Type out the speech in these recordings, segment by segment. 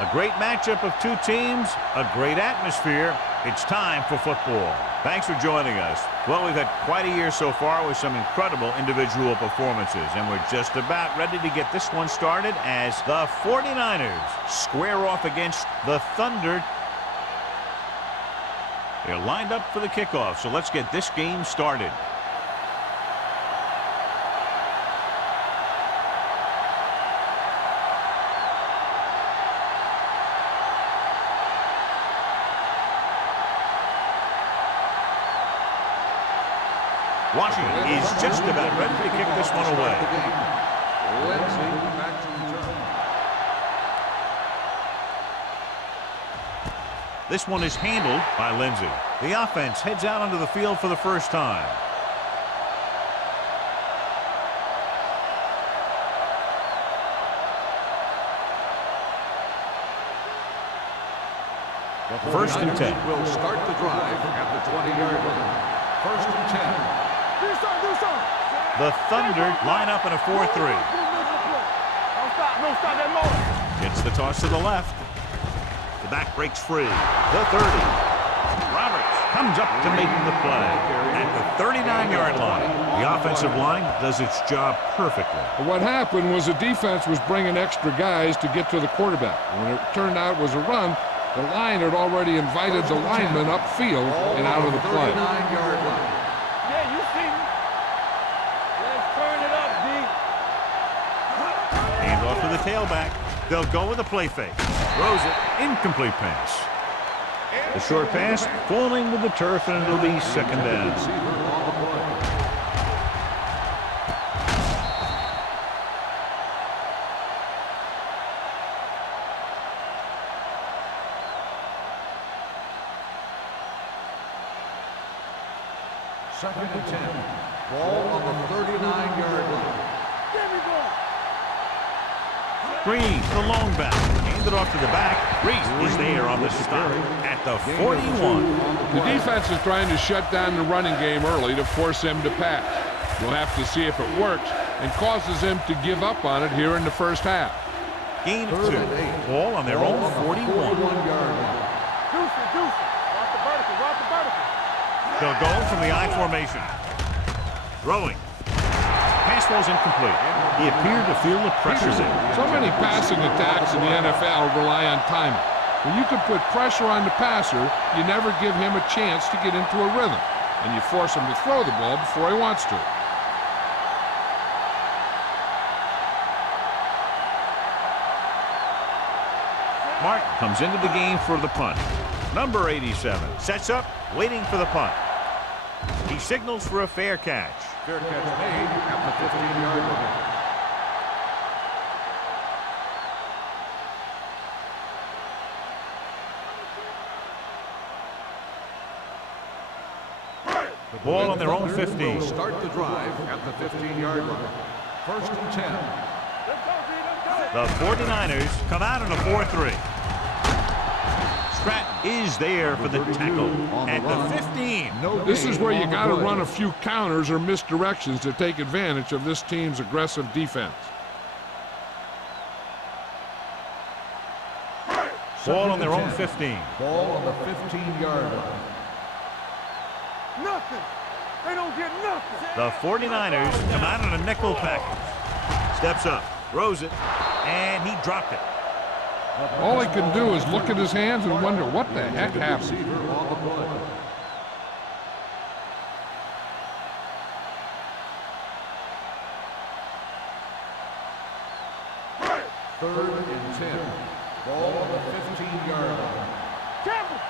A great matchup of two teams, a great atmosphere. It's time for football. Thanks for joining us. Well, we've had quite a year so far with some incredible individual performances, and we're just about ready to get this one started as the 49ers square off against the Thunder. They're lined up for the kickoff, so let's get this game started. Washington is just about ready to kick this one away. This one is handled by Lindsey. The offense heads out onto the field for the first time. First and 10. Will start the drive at the 20-yard line. First and 10. The Thunder line up in a 4-3. Gets the toss to the left. The back breaks free. The 30. Roberts comes up to make the play at the 39-yard line. The offensive line does its job perfectly. What happened was the defense was bringing extra guys to get to the quarterback. When it turned out it was a run, the line had already invited the lineman upfield and out of the play. 39-yard line. To the tailback. They'll go with a play fake. Throws it. Incomplete pass. The short pass falling with the turf, and it'll be second down. Second and 10. Ball on the 39-yard line. Green, the long back, handed off to the back. Reese is there on the stop at the 41. The defense is trying to shut down the running game early to force him to pass. We'll have to see if it works and causes him to give up on it here in the first half. Gain of 2. Ball on their own 41. They'll go from the I formation. Throwing. Pass falls incomplete. He appeared to feel the pressure there. So many passing attacks in the NFL rely on timing. When you can put pressure on the passer, you never give him a chance to get into a rhythm, and you force him to throw the ball before he wants to. Martin comes into the game for the punt. Number 87 sets up, waiting for the punt. He signals for a fair catch. Fair catch made at the 15-yard line. Ball on their own 15. Start the drive at the 15-yard line. First and 10. The 49ers come out in a 4-3. Stratton is there for the tackle at the 15. This is where you got to run a few counters or misdirections to take advantage of this team's aggressive defense. Ball on their own 15. Ball on the 15-yard line. Nothing. They don't get nothing. The 49ers come out in a nickel package. Steps up, throws it, and he dropped it. All he can do is look at his hands and wonder what the heck happened. Third and 10. Ball on the 15-yard line. Campbell.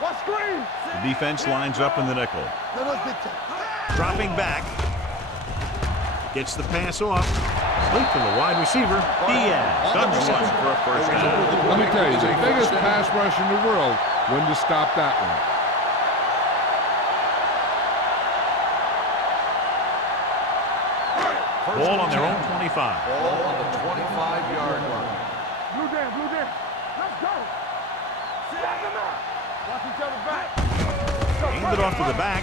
What screen? The defense lines up in the nickel. Dropping back. Gets the pass off. Late to the wide receiver. Diaz done so much for a first down. Let me tell you, the biggest pass rush in the world when to stop that one. Ball on their own 25. Ball on the 25-yard line. Blue down. Let's go. Stack them out. Watch each other back. Handed off to the back.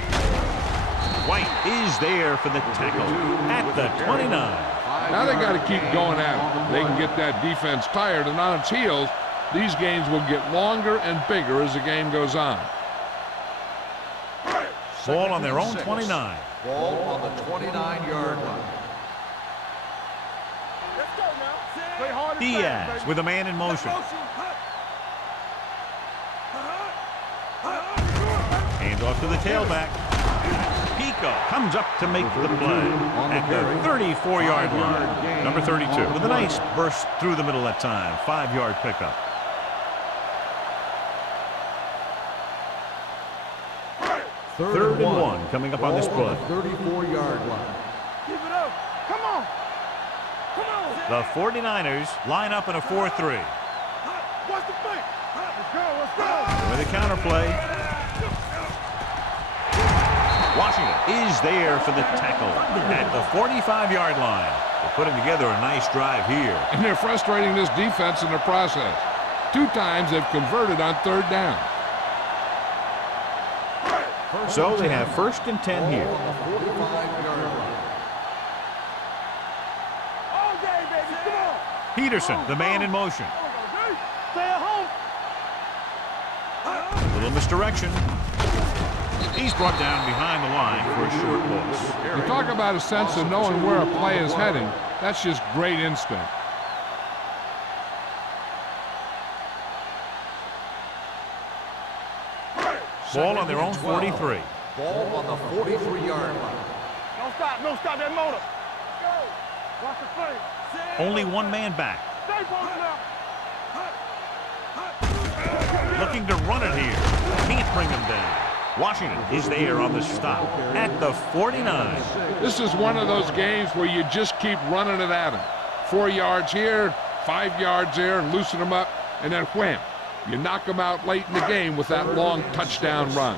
White is there for the tackle at the 29. Now they got to keep going at it. They can get that defense tired and on its heels. These games will get longer and bigger as the game goes on. Ball on their own 29. Ball on the 29-yard line. Let's go now. Play hard and Diaz fast, baby. with a man in motion. Hand off to the tailback. Pico comes up to make the play at the 34-yard line. Number 32 with a nice burst through the middle that time. 5-yard pickup. Third and one coming up on this play. 34-yard line. Keep it up. Come on. Come on. The 49ers line up in a 4-3. Watch the fake. Let's go. Let's go. With a counterplay. Washington is there for the tackle at the 45-yard line. They're putting together a nice drive here. And they're frustrating this defense in the process. 2 times they've converted on 3rd down. So they have 1st and 10 here. On the 45-yard line. All day, baby. Come on. Peterson, the man in motion. Stay at home. A little misdirection. He's brought down behind the line for a short loss. You talk about a sense of knowing where a play is heading. That's just great instinct. Ball on their own 43. Ball on the 43-yard line. Don't stop. Don't stop that motor. Go. Watch the fake. Only one man back. Stay posted up. Looking to run it here. Can't bring him down. Washington is there on the stop at the 49. This is one of those games where you just keep running it at them. 4 yards here, 5 yards there, and loosen them up, and then wham. You knock them out late in the game with that long touchdown run.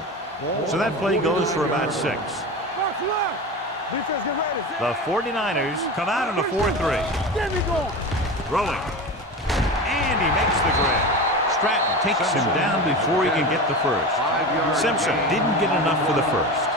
So that play goes for about 6. Box left. Defense, get ready. The 49ers come out in a 4-3. Get me going. Throwing. And he makes the grab. Stratton takes him down before he can get the first. Simpson didn't get enough for the first.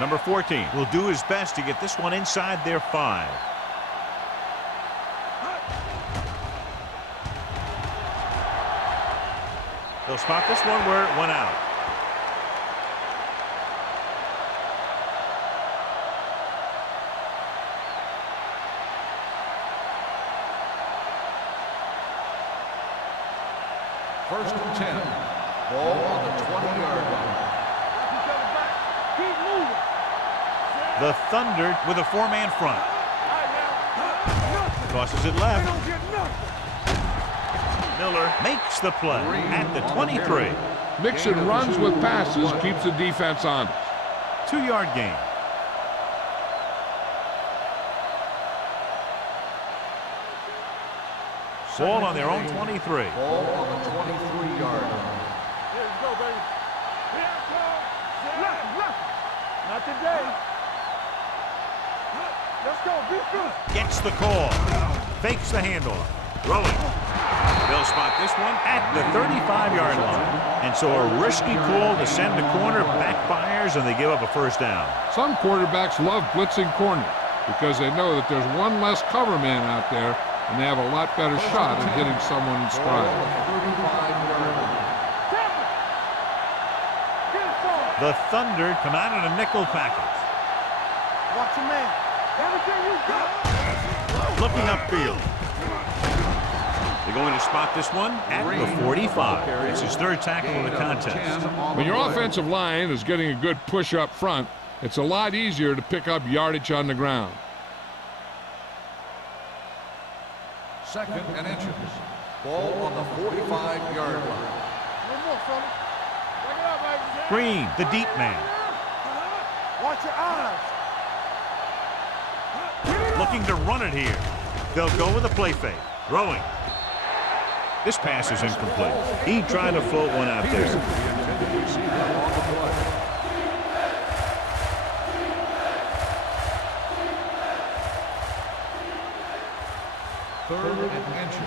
Number 14 will do his best to get this one inside their 5. They'll spot this one where it went out. First and 10. Ball on the 20-yard line. Keep moving. The Thunder with a 4-man front. Tosses it left. Don't get nothing. Miller makes the play at the 23. Mixon runs with passes, keeps the defense on. 2-yard gain. Ball on their own 23. Ball on the 23-yard line. Here we go, baby. Here I come. Left. Not today. Let's go. Be good. Gets the call. Fakes the handoff. Throwing. They'll spot this one at the 35-yard line. And so a risky call to send the corner backfires, and they give up a first down. Some quarterbacks love blitzing corner because they know that there's one less cover man out there, and they have a lot better shot at hitting someone in stride. The Thunder come out in a nickel package. Watch your man. Everything you got. Looking upfield. They're going to spot this one at the 45. It's his 3rd tackle of the contest. When your offensive line is getting a good push up front, it's a lot easier to pick up yardage on the ground. 2nd and inches. Ball on the 45-yard line. One more, fella. Break it up, baby. Green, the deep man. Watch your eyes. Looking to run it here. They'll go with a play fake. Throwing. This pass is incomplete. He tried to float one out there. 3rd and inches.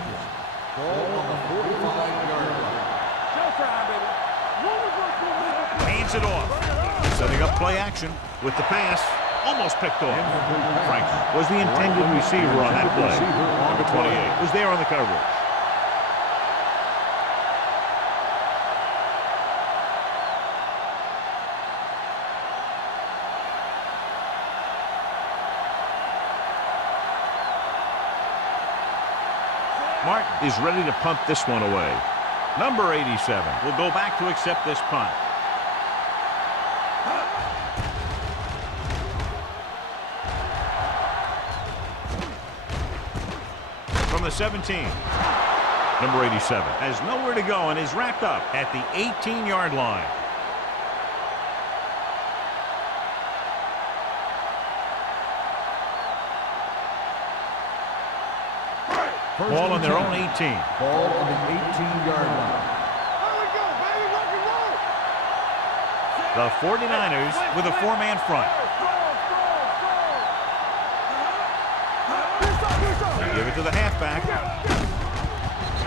Ball on the 45-yard line. Showtime, baby. Hands it off. Setting up play action with the pass. Almost picked off. Frank was the intended receiver on that play. Number 28 was there on the coverage. Martin is ready to punt this one away. Number 87 will go back to accept this punt. From the 17. Number 87 has nowhere to go and is wrapped up at the 18-yard line. Ball on their own 18. Ball on the 18-yard line. There we go, baby. Rock and roll. The 49ers with a four-man front. They give it to the halfback.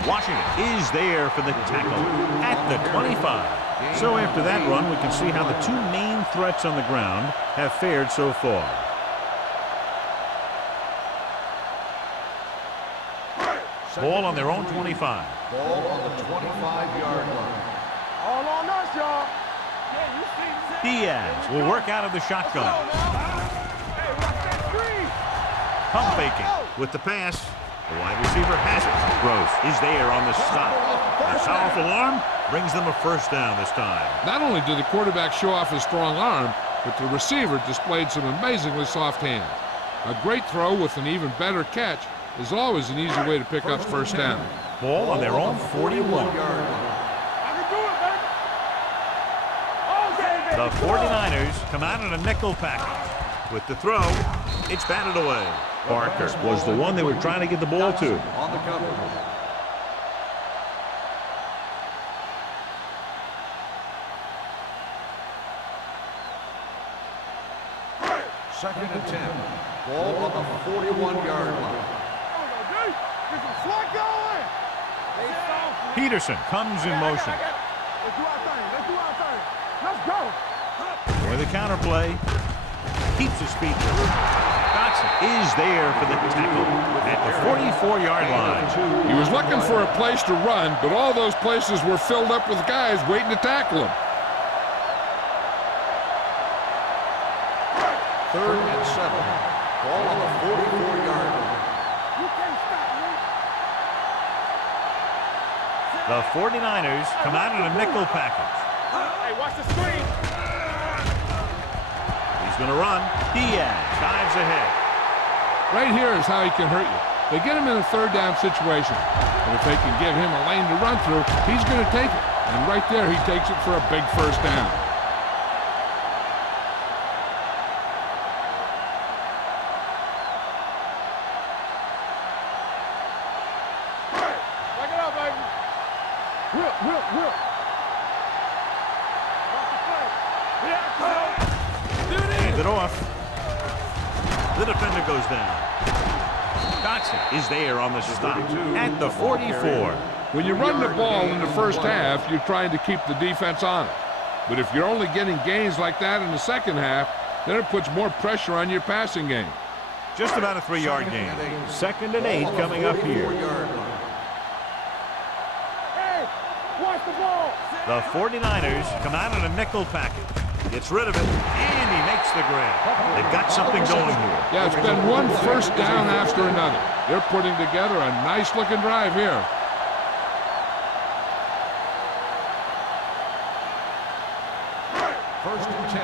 Washington is there for the tackle at the 25. So after that run, we can see how the two main threats on the ground have fared so far. Ball on their own 25. Ball on the 25-yard line. All on us, y'all. Diaz will work out of the shotgun. Hey, watch that screen. Pump faking with the pass. The wide receiver has it. Gross is there on the stop. A powerful arm brings them a first down this time. Not only did the quarterback show off his strong arm, but the receiver displayed some amazingly soft hands. A great throw with an even better catch is always an easy way to pick up first down. Ball on their own 41. I can do it, baby. Okay, The 49ers come out in a nickel package. With the throw, it's batted away. Parker was the one they were trying to get the ball to. On the cover. Second and 10. Ball on the 41-yard line. Get some slack going. Peterson comes in motion. Let's do our thing. Let's do our thing. Let's go. For the counterplay, keeps his feet. Dotson is there for the tackle at the 44-yard line. He was looking for a place to run, but all those places were filled up with guys waiting to tackle him. 3rd and 7. Ball on the 44-yard line. You can't stop me. The 49ers come out in a nickel package. Hey, watch the screen. He's going to run. Diaz dives ahead. Right here is how he can hurt you. They get him in a third down situation. And if they can give him a lane to run through, he's going to take it. And right there, he takes it for a big first down. Back it up, baby. Whip. Watch the play. Hands it off. The defender goes down. Dotson is there on the stop at the 44. When you run the ball in the first half, you're trying to keep the defense on it. But if you're only getting gains like that in the second half, then it puts more pressure on your passing game. Just about a 3-yard gain. 2nd and 8 coming up here. Hey, watch the ball. The 49ers come out in a nickel package. Gets rid of it, and he makes the grab. They've got something going here. Yeah, it's been one first down after another. They're putting together a nice-looking drive here. First and 10.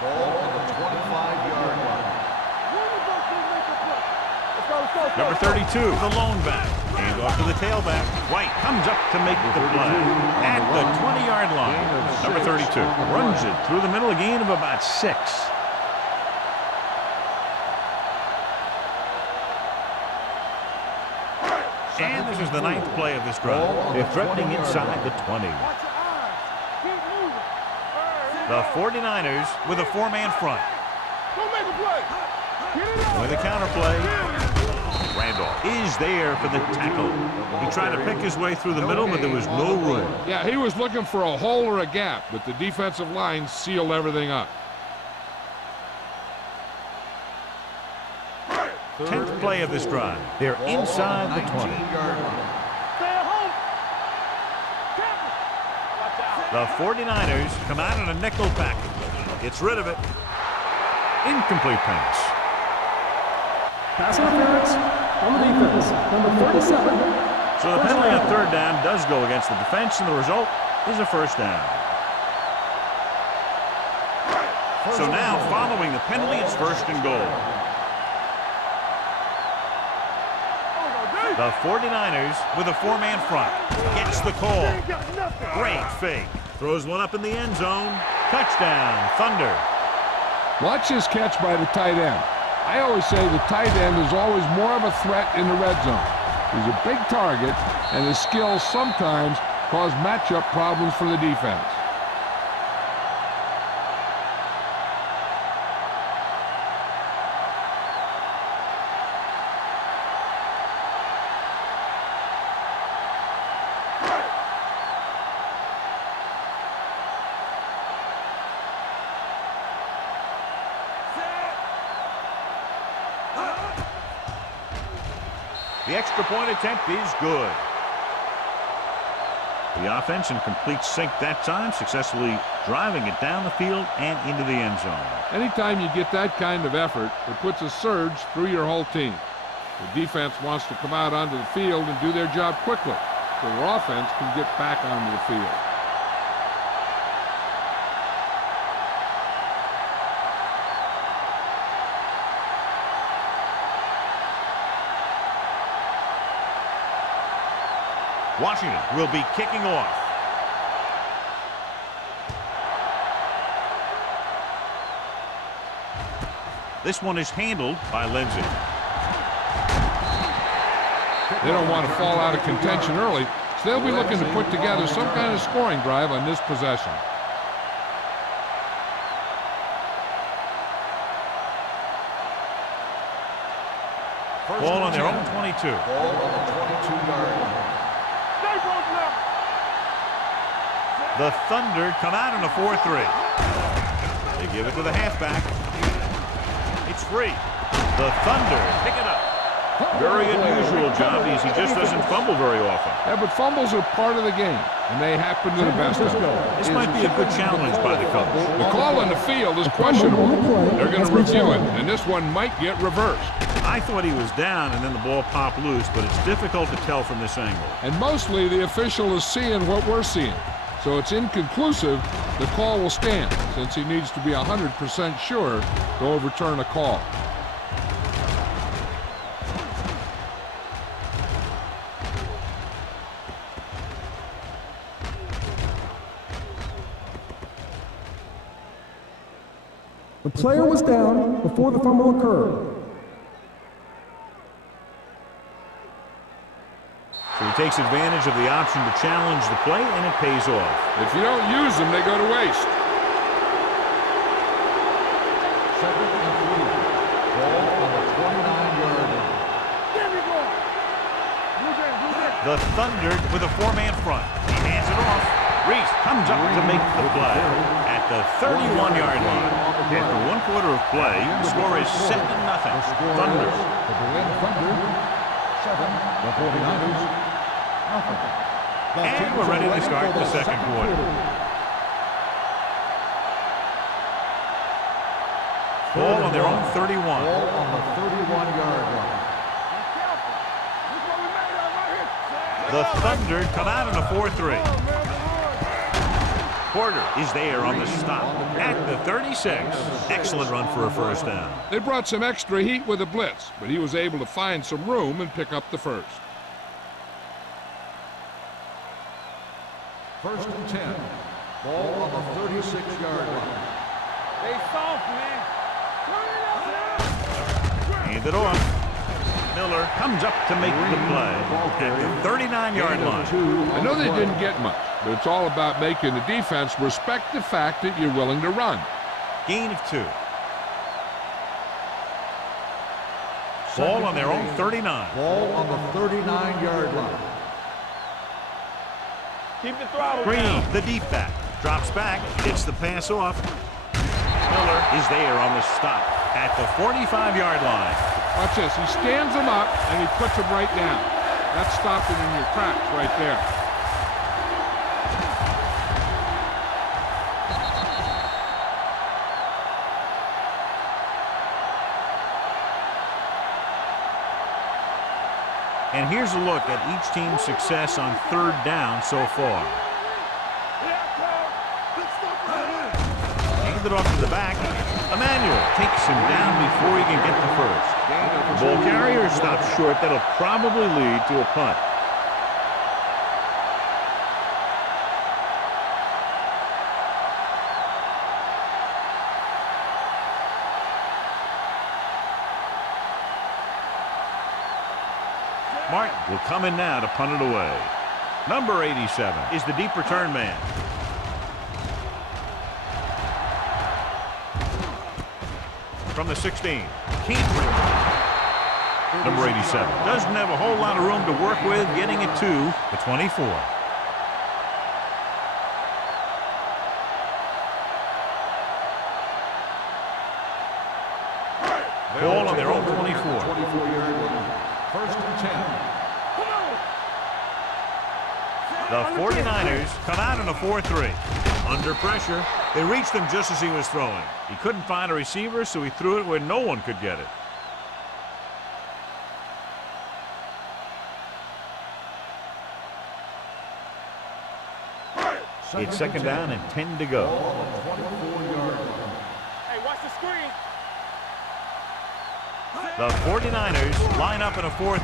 Ball on the 25-yard line. Number 32, the lone back. Hand off to the tailback. White comes up to make the play at the 20-yard line. Number 32 runs it through the middle, a gain of about 6. And this is the 9th play of this drive. They're threatening inside the 20. The 49ers with a 4-man front. Go make a play. Get it up. With a counterplay. handoff. Is there for the tackle. He tried to pick his way through the middle, but there was no room. Yeah, he was looking for a hole or a gap, but the defensive line sealed everything up. 10th play of this drive. They're inside the 20. The 49ers come out in a nickel package. Gets rid of it. Incomplete pass. Pass interference on the defense, number 37. So the penalty on third down does go against the defense, and the result is a first down. So now, following the penalty, it's first and goal. The 49ers with a four-man front. Gets the call. Great fake. Throws one up in the end zone. Touchdown, Thunder. Watch his catch by the tight end. I always say the tight end is always more of a threat in the red zone. He's a big target, and his skills sometimes cause matchup problems for the defense. The extra point attempt is good. The offense in complete sync that time, successfully driving it down the field and into the end zone. Anytime you get that kind of effort, it puts a surge through your whole team. The defense wants to come out onto the field and do their job quickly, so their offense can get back onto the field. Washington will be kicking off. This one is handled by Lindsey. They don't want to fall out of contention early, so they'll be looking to put together some kind of scoring drive on this possession. Ball on their own 22. Ball on the 22-yard line. The Thunder come out in a 4-3. They give it to the halfback. It's free. The Thunder pick it up. Very unusual job. He just doesn't fumble very often. Yeah, but fumbles are part of the game, and they happen to the best of them. This might be a good challenge by the coach. The call on the field is questionable. They're going to review it, and this one might get reversed. I thought he was down, and then the ball popped loose, but it's difficult to tell from this angle. And mostly the official is seeing what we're seeing. So it's inconclusive. The call will stand, since he needs to be 100% sure to overturn a call. The player was down before the fumble occurred. So he takes advantage of the option to challenge the play, and it pays off. If you don't use them, they go to waste. Second and 3. Ball on the 29-yard line. The Thunder with a four-man front. He hands it off. Reese comes up to make the play at the 31-yard line. After one quarter of play, the score is 7-0. Thunder. The Berlin Thunder, 7. The 49ers, nothing. And we're ready to start the second quarter. Ball on their own 31. Ball on the 31-yard line. The Thunder come out in a 4-3. Porter is there on the stop at the 36. Excellent run for a first down. They brought some extra heat with a blitz, but he was able to find some room and pick up the first. First and 10. Ball on the 36-yard line. They soft, man. Hand it off. Miller comes up to make the play at the 39-yard line. I know they didn't get much, but it's all about making the defense respect the fact that you're willing to run. Gain of 2. Ball on their own 39. Ball on the 39-yard line. Keep the throttle Green, down. the deep back, drops back, gets the pass off. Miller is there on the stop at the 45-yard line. Watch this. He stands him up, and he puts him right down. That's stopping in your tracks right there. And here's a look at each team's success on third down so far. Handed off to the back. Emmanuel takes him down before he can get the first. The ball carrier stops short. That'll probably lead to a punt. Martin will come in now to punt it away. Number 87 is the deep return man. From the 16, Keith. Number 87 doesn't have a whole lot of room to work with, getting it to the 24. Ball on their own 24. 24-yard line. First and 10. The 49ers come out in a 4-3. Under pressure, they reached him just as he was throwing. He couldn't find a receiver, so he threw it where no one could get it. It's second down and 10 to go. Hey, watch the screen. The 49ers line up in a 4-3.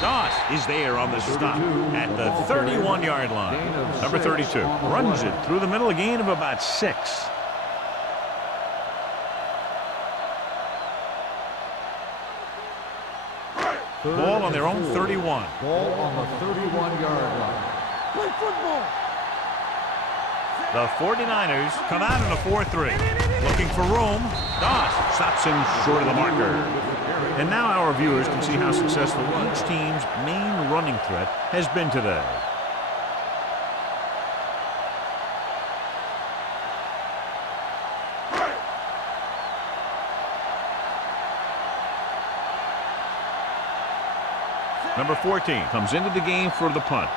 Doss is there on the stop at the 31-yard line. Number 32 runs it through the middle, a gain of about 6. Ball on their own 31. Ball on the 31-yard line. Play football. The 49ers come out in a 4-3. Looking for room. Doss stops him short of the marker. And now our viewers can see how successful each team's main running threat has been today. Number 14 comes into the game for the punt.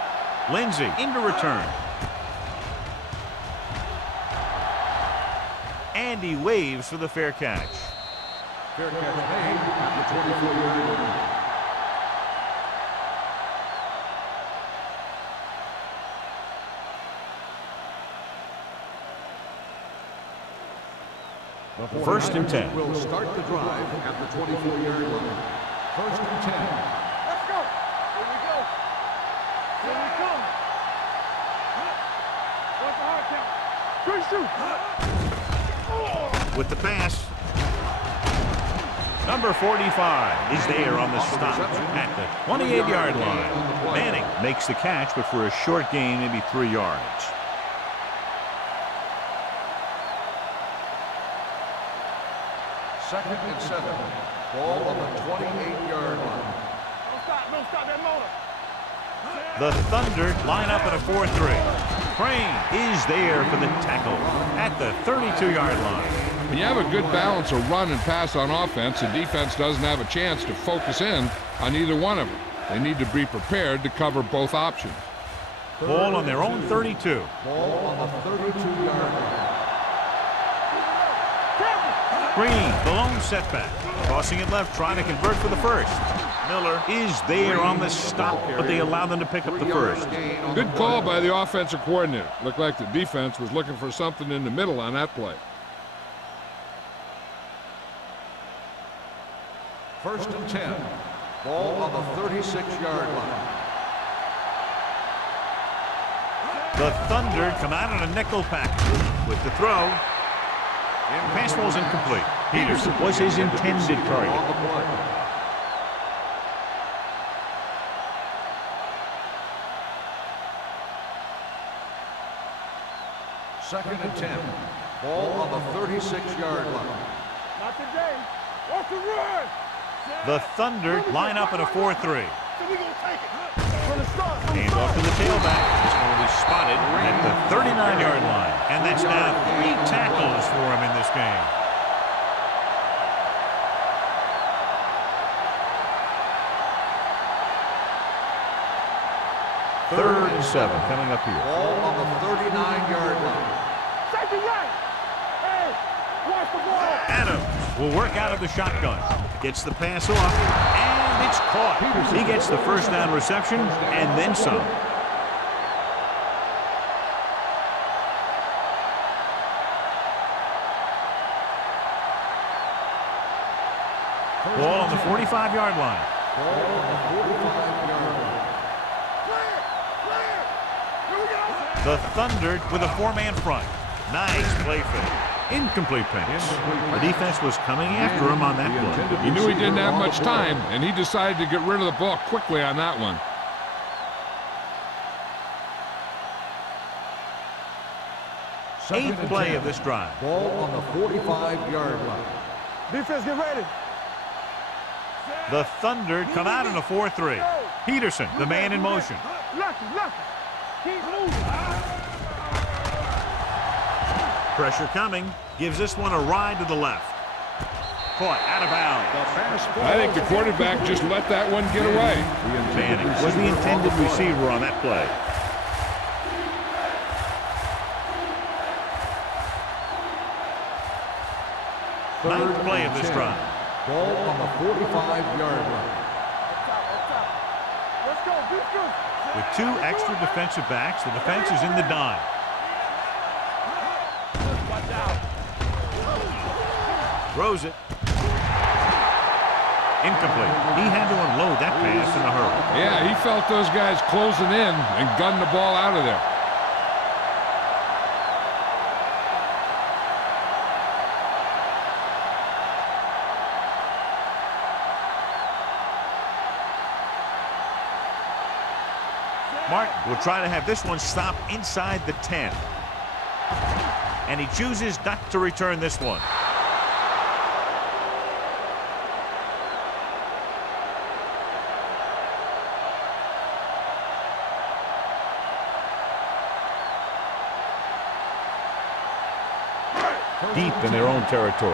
Lindsey into return. And he waves for the fair catch. Fair catch made at the 24-yard line. First and 10. Will start the drive at the 24-yard line. First and 10. Let's go. Here we go. Here we come. What's the hard count? 3-2. With the pass. Number 45 is there on the stop at the 28-yard line. Manning makes the catch, but for a short gain, maybe 3 yards. Second and 7. Ball on the 28-yard line. Don't stop that motor. The Thunder line up in a 4-3. Crane is there for the tackle at the 32-yard line. When you have a good balance of run and pass on offense, the defense doesn't have a chance to focus in on either one of them. They need to be prepared to cover both options. Ball on their own 32. Ball on the 32-yard line. Green, the lone setback. Crossing it left, trying to convert for the first. Miller is there on the stop, but they allow them to pick up the first. Good call by the offensive coordinator. Looked like the defense was looking for something in the middle on that play. First and 10. Ball on the 36-yard line. The Thunder come out in a nickel package with the throw. Pass ball's incomplete. Peterson was his intended target. On the play. Second and 10. Ball on the 36-yard line. Not today. What's the run? The Thunder line up in a 4-3. So we gonna take it. From the start. Hands off to the tailback. This one will be spotted at the 39-yard line. And that's now 3 tackles for him in this game. Third and 7 coming up here. Ball on the 39-yard line. Safety right. Hey, watch the ball. Adams will work out of the shotgun. Gets the pass off, and it's caught. He gets the first down reception and then some. Ball on the 45-yard line. Ball on the 45-yard line. Clear. Here we go. The Thunder with a 4-man front. Nice play fake. Incomplete pass. The defense was coming after him on that play. He knew he didn't have much time, and he decided to get rid of the ball quickly on that one. Second 8th and play 10. of this drive. Ball on the 45-yard line. Defense, get ready. The Thunder come out in a 4-3. Peterson, the man in motion. Lucky. Keep moving. Pressure coming. Gives this one a ride to the left. Caught out of bounds. I think the quarterback just let that one get away. Manning was the intended receiver on that play. Ninth play of this drive. Ball on the 45-yard line. Let's go. Be good. With 2 extra defensive backs, the defense is in the dime. Watch out. Throws it. Incomplete. He had to unload that pass in a hurry. Yeah, he felt those guys closing in and gunned the ball out of there. Martin will try to have this one stop inside the 10. And he chooses not to return this one. Deep in their own territory.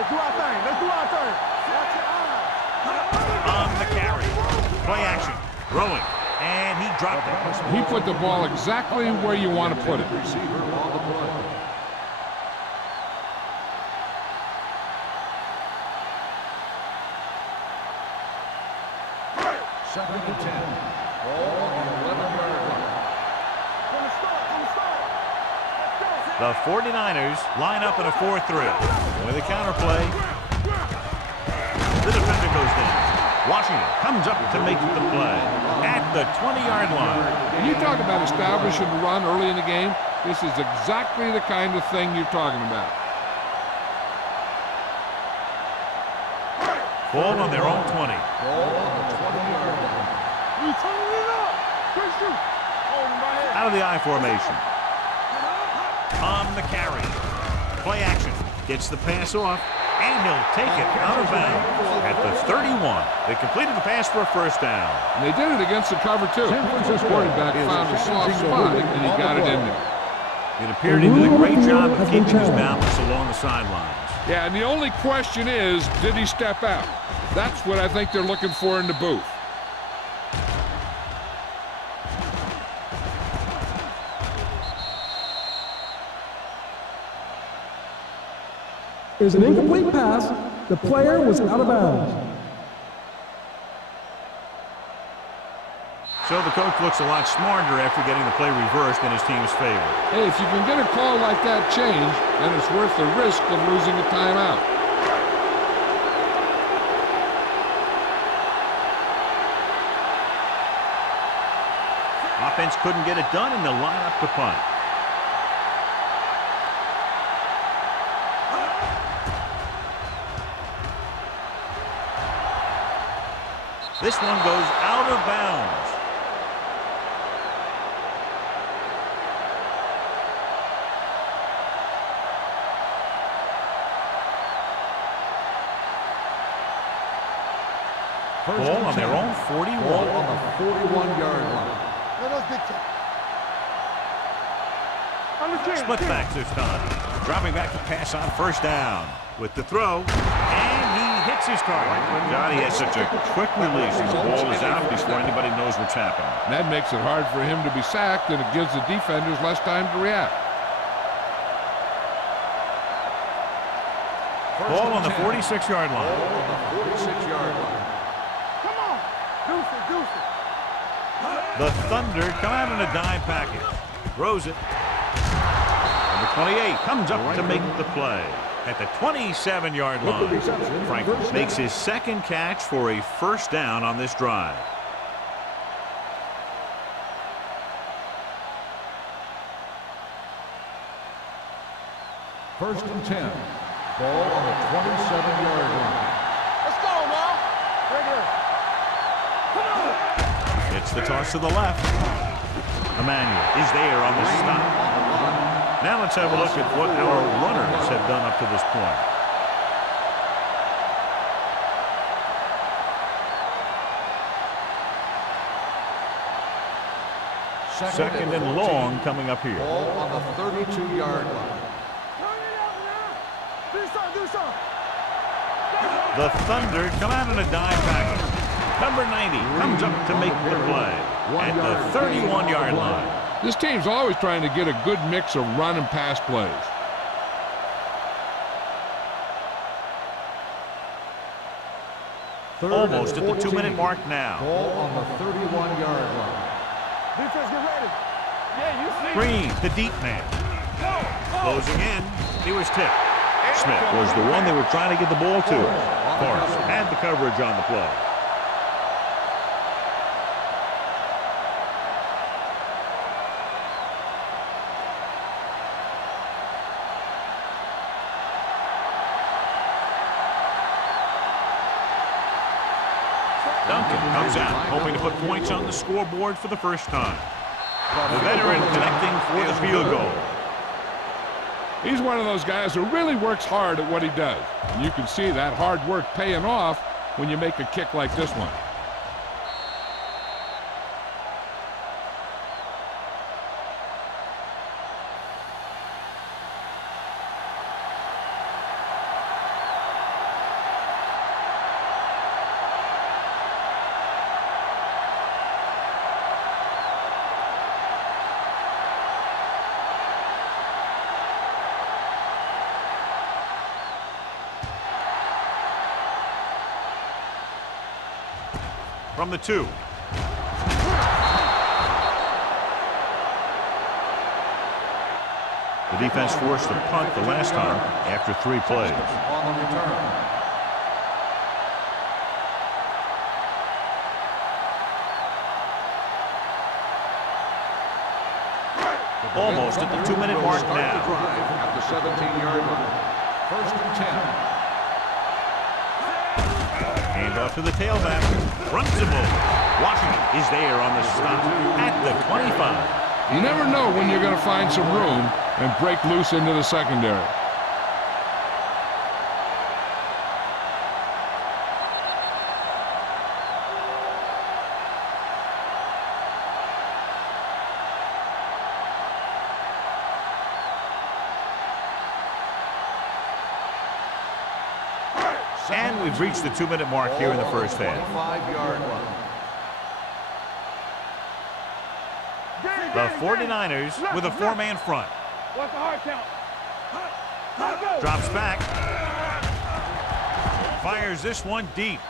Let's do our thing. Watch your eyes. On the carry. Play action. Throwing. And he dropped it. He put the ball exactly where you want to put it. Receiver on the play. Second and 10. Ball on the 11-yard line. From the start. The 49ers line up in a 4-3. With a counterplay. The defender goes down. Washington comes up to make the play at the 20-yard line. When you talk about establishing the run early in the game, this is exactly the kind of thing you're talking about. Ball on their own 20. Ball on the 20-yard line. We turn it up. Good shoot. Hold him right here. Out of the I formation. On the carry. Play action. Gets the pass off. And he'll take it out of bounds at the 31. They completed the pass for a first down. And they did it against the cover, too. This quarterback found a soft spot, and he got it in there. It appeared he did a great job of keeping his balance along the sidelines. Yeah, and the only question is, did he step out? That's what I think they're looking for in the booth. Is an incomplete pass. The player was out of bounds. So the coach looks a lot smarter after getting the play reversed in his team's favor. Hey, if you can get a call like that changed, then it's worth the risk of losing a timeout. Offense couldn't get it done, and they'll line up to punt. This one goes out of bounds. Ball on their own 41. Ball on the 41-yard line. Let us big time. On the 10. Split backs this time. Dropping back to pass on first down. With the throw. And he hits his target. God, he has such a quick release. The ball is out before anybody knows what's happening. That makes it hard for him to be sacked, and it gives the defenders less time to react. Ball on the 46-yard line. Ball on the 46-yard line. Come on. Deuce it, deuce it. The Thunder come out in a dime package. Throws it. Number 28 comes up to make the play. At the 27-yard line, Franklin makes his second catch for a first down on this drive. First and 10. Ball on the 27-yard line. Let's go, now. Right here. Come on. It's the toss to the left. Emmanuel is there on the stop. Now let's have a look at what our runners have done up to this point. Second and long coming up here. Ball on the 32-yard line. Turn it out now. Do something, do something. The Thunder come out in a dime package. Number 90 comes up to make the play at the 31-yard line. This team's always trying to get a good mix of run and pass plays. Almost at the 2-minute mark now. Ball on the 31-yard line. Defense, get ready. Yeah, you see. Green, the deep man. Closing in. He was tipped. Smith was the one they were trying to get the ball to. Forrest had the coverage on the play. Duncan comes out, hoping to put points on the scoreboard for the first time. The veteran connecting for the field goal. He's one of those guys who really works hard at what he does. And you can see that hard work paying off when you make a kick like this one. From the 2. The defense forced a punt the last time after 3 plays. On the return. Almost at the 2-minute mark Start the now. drive at the 17-yard line. First and 10. Handoff to the tailback. Runs the ball. Washington is there on the stop at the 25. You never know when you're going to find some room and break loose into the secondary. And we've reached the 2-minute mark here in the first half. 25-yard line. The 49ers with a 4-man front. What's the hard count? Drops back. Fires this one deep.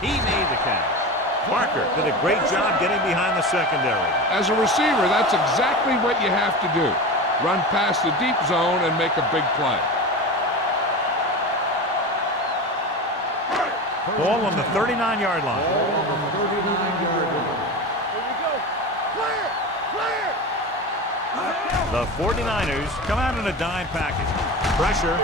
He made the catch. Parker did a great job getting behind the secondary. As a receiver, that's exactly what you have to do. Run past the deep zone and make a big play. Ball on the 39-yard line. Ball on the 39-yard line. Here we go. Clear! Clear! The 49ers come out in a dime package. Pressure.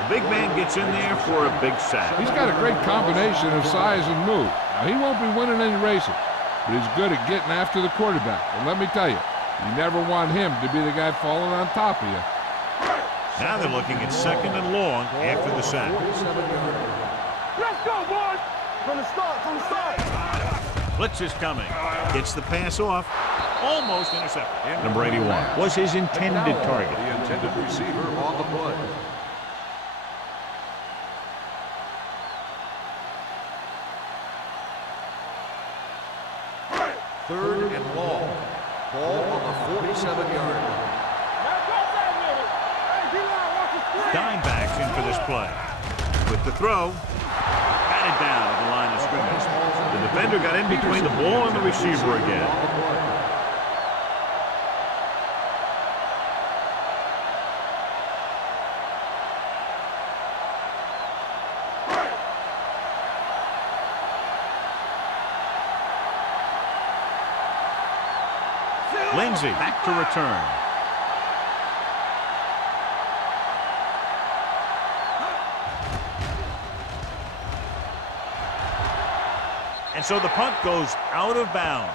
The big man gets in there for a big sack. He's got a great combination of size and move. Now, he won't be winning any races, but he's good at getting after the quarterback. And let me tell you, you never want him to be the guy falling on top of you. Now they're looking at 2nd and long after the sack. 47-yard. Let's go, boys! From the start, from the start. Blitz is coming. Gets the pass off. Almost intercepted. Number 81 was his intended target. The intended receiver on the play. Third and long. Ball on the 47-yard line. Dime backs in for this play. With the throw, batted down at the line of scrimmage. The defender got in between the ball and the receiver again. Lindsay back to return. And so the punt goes out of bounds.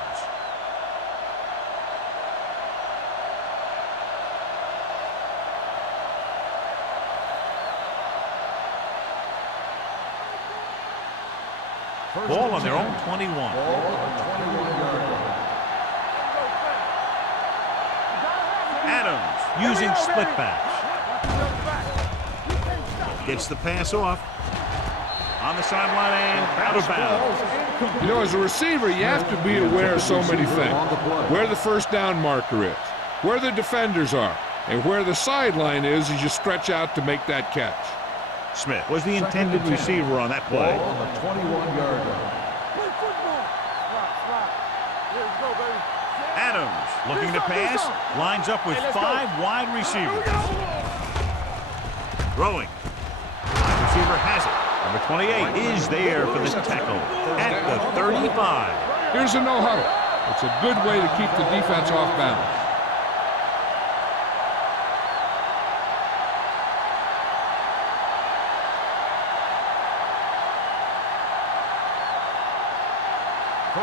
Ball on their own 21. Ball on the 21-yard line. Adams using split backs. Gets the pass off. On the sideline and out of bounds. You know, as a receiver, you have to be aware of so many things. Where the first down marker is, where the defenders are, and where the sideline is as you stretch out to make that catch. Smith was the intended receiver on that play. Ball on the 21-yard line. Adams looking to pass. Lines up with 5 wide receivers. Throwing. Wide receiver has it. Number 28 is there for the tackle at the 35. Here's a no huddle. It's a good way to keep the defense off balance.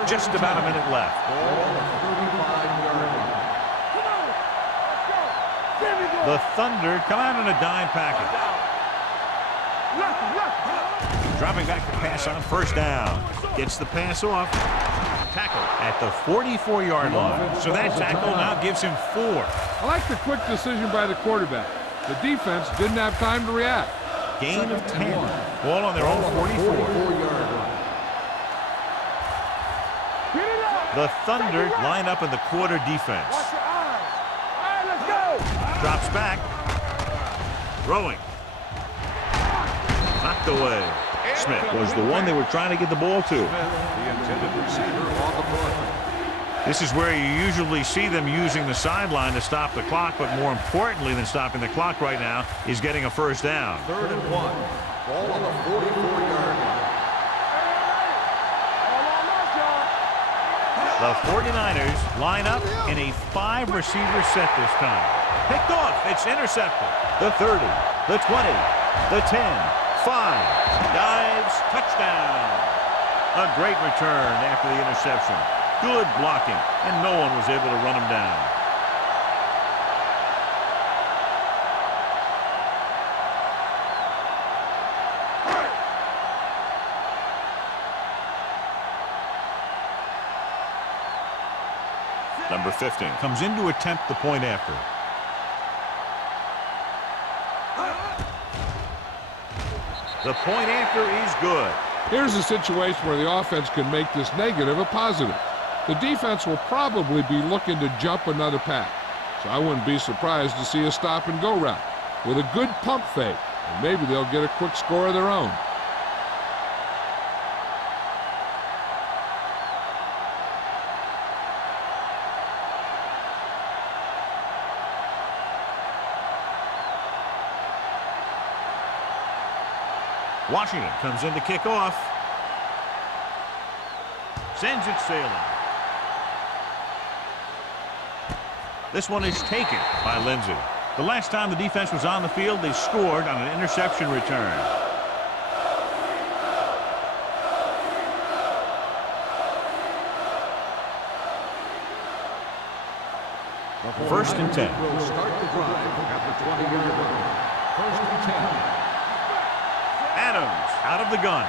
Just about a minute left. Ball on the 35-yard line. The Thunder come out in a dime package. Dropping back to pass on first down. Gets the pass off. Tackle at the 44-yard line. So that tackle now gives him 4. I like the quick decision by the quarterback. The defense didn't have time to react. Gain of 10. Ball on their own 44. 44-yard line. The Thunder line up in the quarter defense. Drops back. Throwing. Knocked away. Smith was the one they were trying to get the ball to. The intended receiver on the play. This is where you usually see them using the sideline to stop the clock, but more importantly than stopping the clock right now is getting a first down. 3rd and 1. Ball on the 44-yard line. The 49ers line up in a 5-receiver set this time. Picked off. It's intercepted. The 30, the 20, the 10, 5. Dives. Touchdown. A great return after the interception. Good blocking, and no one was able to run him down. Number 15 comes in to attempt the point after. The point after is good. Here's a situation where the offense can make this negative a positive. The defense will probably be looking to jump another pack, so I wouldn't be surprised to see a stop-and-go route with a good pump fake, and maybe they'll get a quick score of their own. Washington comes in to kick off. Sends it sailing. This one is taken by Lindsay. The last time the defense was on the field, they scored on an interception return. First and 10. Will start the drive at the 20-yard line. First and 10. Adams out of the gun.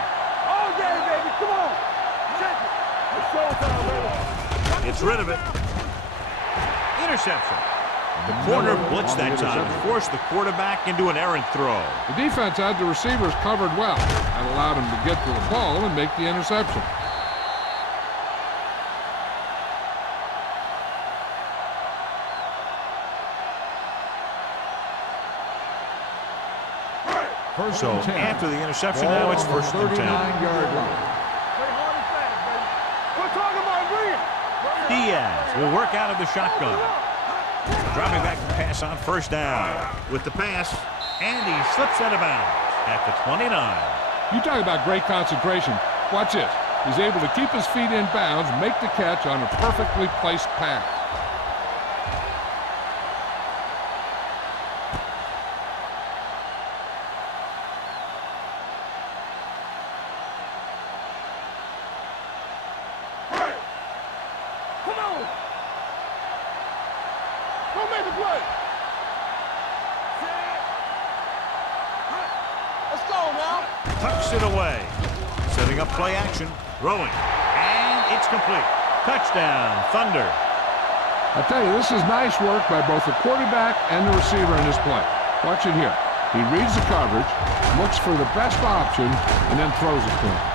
All day, baby. Come on. Check it. It's showtime, baby. Gets rid of it. Interception. The corner blitzed that time and forced the quarterback into an errant throw. The defense had the receivers covered well. That allowed him to get to the ball and make the interception. First So and 10. after the interception, Ball now it's on the first and 10. 39-yard line. Play hard and fast, baby. We're talking about real. Diaz will work out of the shotgun. Dropping back to pass on first down. With the pass, and he slips out of bounds at the 29. You talk about great concentration. Watch this. He's able to keep his feet in bounds, make the catch on a perfectly placed pass. Come on. Go make a play. Let's go now. Tucks it away. Setting up play action. Throwing. And it's complete. Touchdown, Thunder. I tell you, this is nice work by both the quarterback and the receiver in this play. Watch it here. He reads the coverage, looks for the best option, and then throws it to him.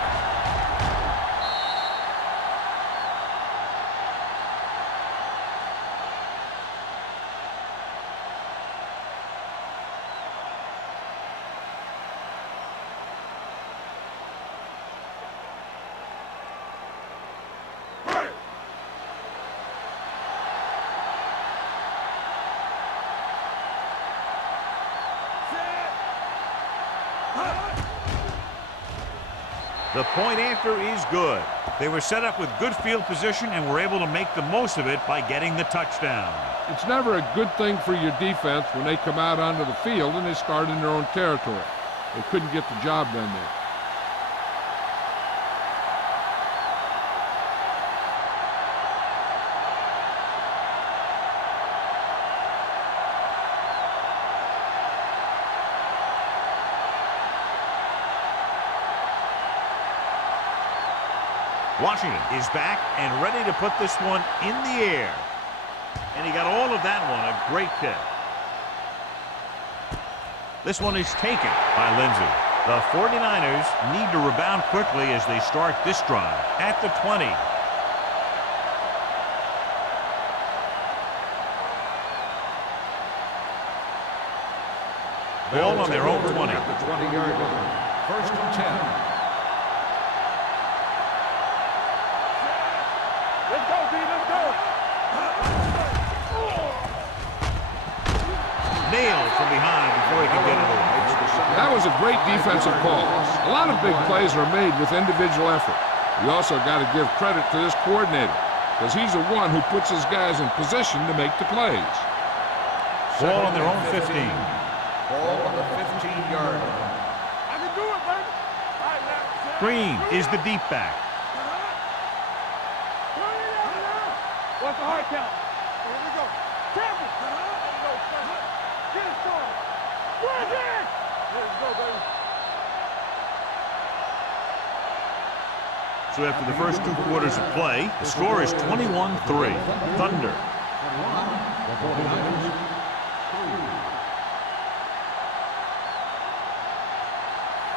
The point after is good. They were set up with good field position and were able to make the most of it by getting the touchdown. It's never a good thing for your defense when they come out onto the field and they start in their own territory. They couldn't get the job done there. Washington is back and ready to put this one in the air. And he got all of that one. A great kick. This one is taken by Lindsey. The 49ers need to rebound quickly as they start this drive at the 20. Ball on their own 20. At the 20-yard line. First and 10. Let's go, D. Let's go. Nailed from behind before he could get it away. That was a great defensive call. A lot of big plays are made with individual effort. You also got to give credit to this coordinator, because he's the one who puts his guys in position to make the plays. Ball on their own 15. Ball on the 15-yard line. I can do it, baby. All right, now. Green is the deep back. What's the hard count? Here we go. Champion. Get it started. Where's it? Let's go, baby. So after the first 2 quarters of play, the score is 21-3. Thunder. The 49ers, 3.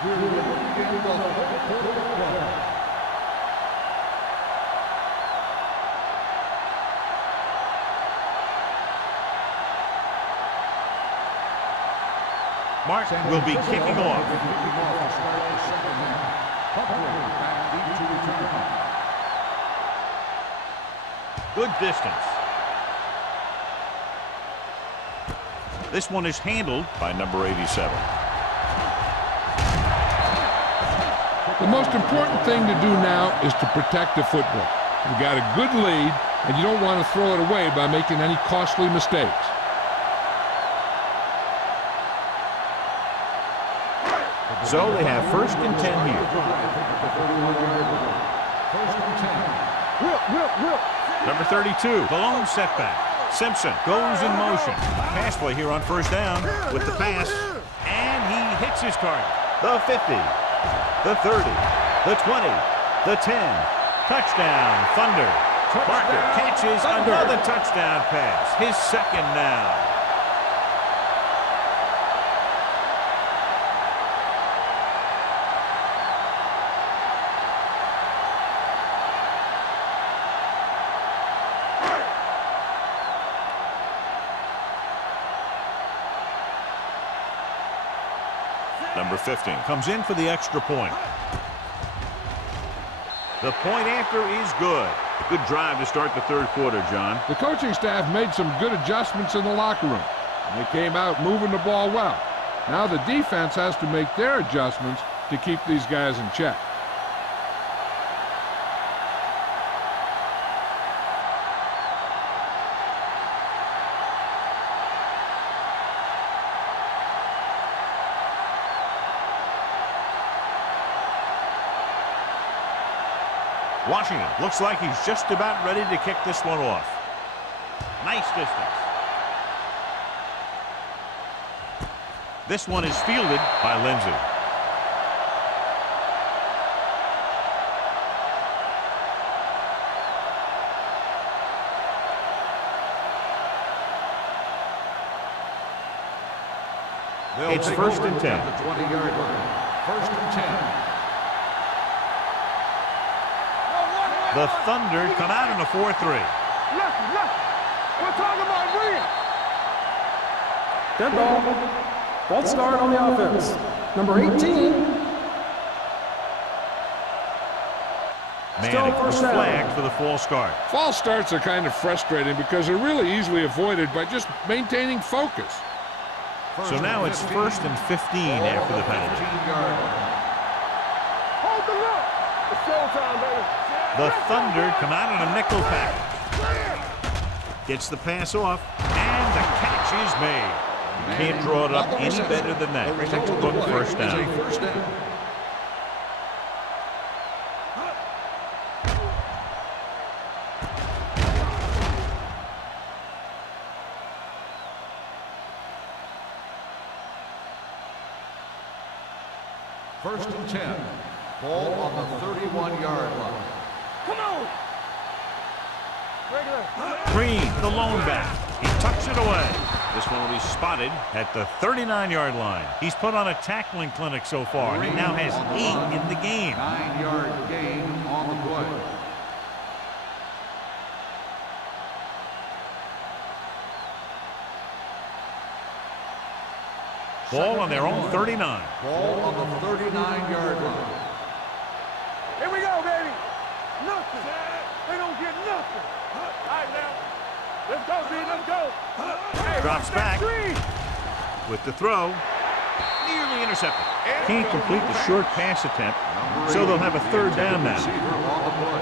We're in the fourth quarter. Mark will be kicking off. Good distance. This one is handled by number 87. The most important thing to do now is to protect the football. You got a good lead, and you don't want to throw it away by making any costly mistakes. So they have first and 10 here. First and 10. Will. Number 32, the lone setback. Simpson goes in motion. Pass play here on first down with the pass. hits his target. The 50, the 30, the 20, the 10. Touchdown, Thunder. Parker catches another touchdown pass. His second now. Number 15 comes in for the extra point. The point after is good. Good drive to start the third quarter, John. The coaching staff made some good adjustments in the locker room. And they came out moving the ball well. Now the defense has to make their adjustments to keep these guys in check. Washington looks like he's just about ready to kick this one off. Nice distance. This one is fielded by Lindsey. It's first and 10. At the 20-yard line. First and 10. The Thunder come out in a 4-3. Listen. We're talking about Williams. Dead ball. False start on the offense. Number 18. Manning was flagged for the false start. False starts are kind of frustrating because they're really easily avoided by just maintaining focus. So now it's first and 15 after the penalty. Hold the look. It's showtime, baby. The Thunder come out in a nickel package. Gets the pass off, and the catch is made. Can't draw it up any better than that. Textbook first down. First and 10. Ball on the 31-yard line. Come on. Green, the lone back. He tucks it away. This one will be spotted at the 39-yard line. He's put on a tackling clinic so far. He now has 8 in the game. 9-yard gain on the play. Ball on their own 39. Ball on the 39-yard line. Here we go, baby. Nothing. They don't get nothing. All right, now. Let's go, D. Let's go. Hey, Drops back with the throw. Nearly intercepted. Can't complete the short pass attempt, so they'll have a third down now. On the play.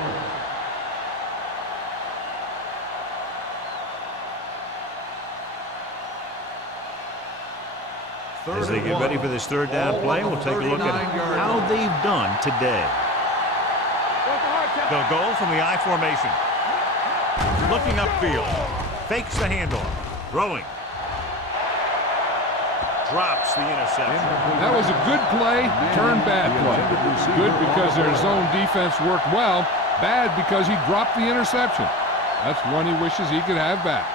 As they get ready for this third down play, we'll take a look at how they've done today. They'll go from the I formation. Looking upfield. Fakes the handoff. Throwing. Drops the interception. That was a good play, turned bad play. Good because their zone defense worked well. Bad because he dropped the interception. That's one he wishes he could have back.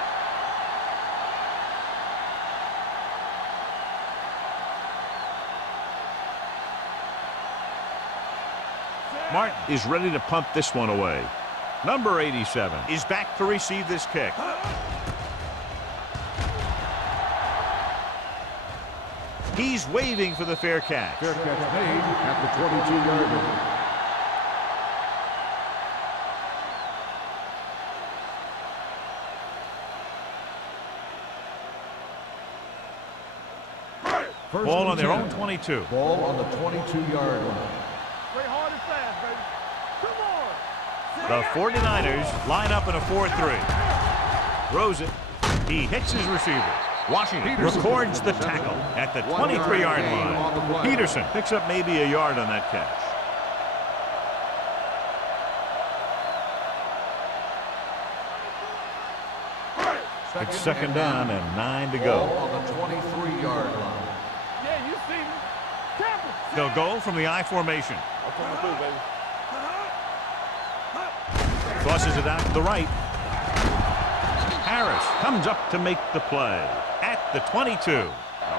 Martin is ready to punt this one away. Number 87 is back to receive this kick. He's waving for the fair catch. Fair catch made at the 22-yard line. Ball on their own 22. Ball on the 22-yard line. Play hard and fast, baby. Come on. The 49ers line up in a 4-3. Throws it. He hits his receiver. Washington records the tackle at the 23-yard line. Peterson picks up maybe a yard on that catch. It's second down and 9 to go. Ball on the 23-yard line. Yeah, you see me. They'll go from the I formation. Tosses it out to the right. Harris comes up to make the play at the 22.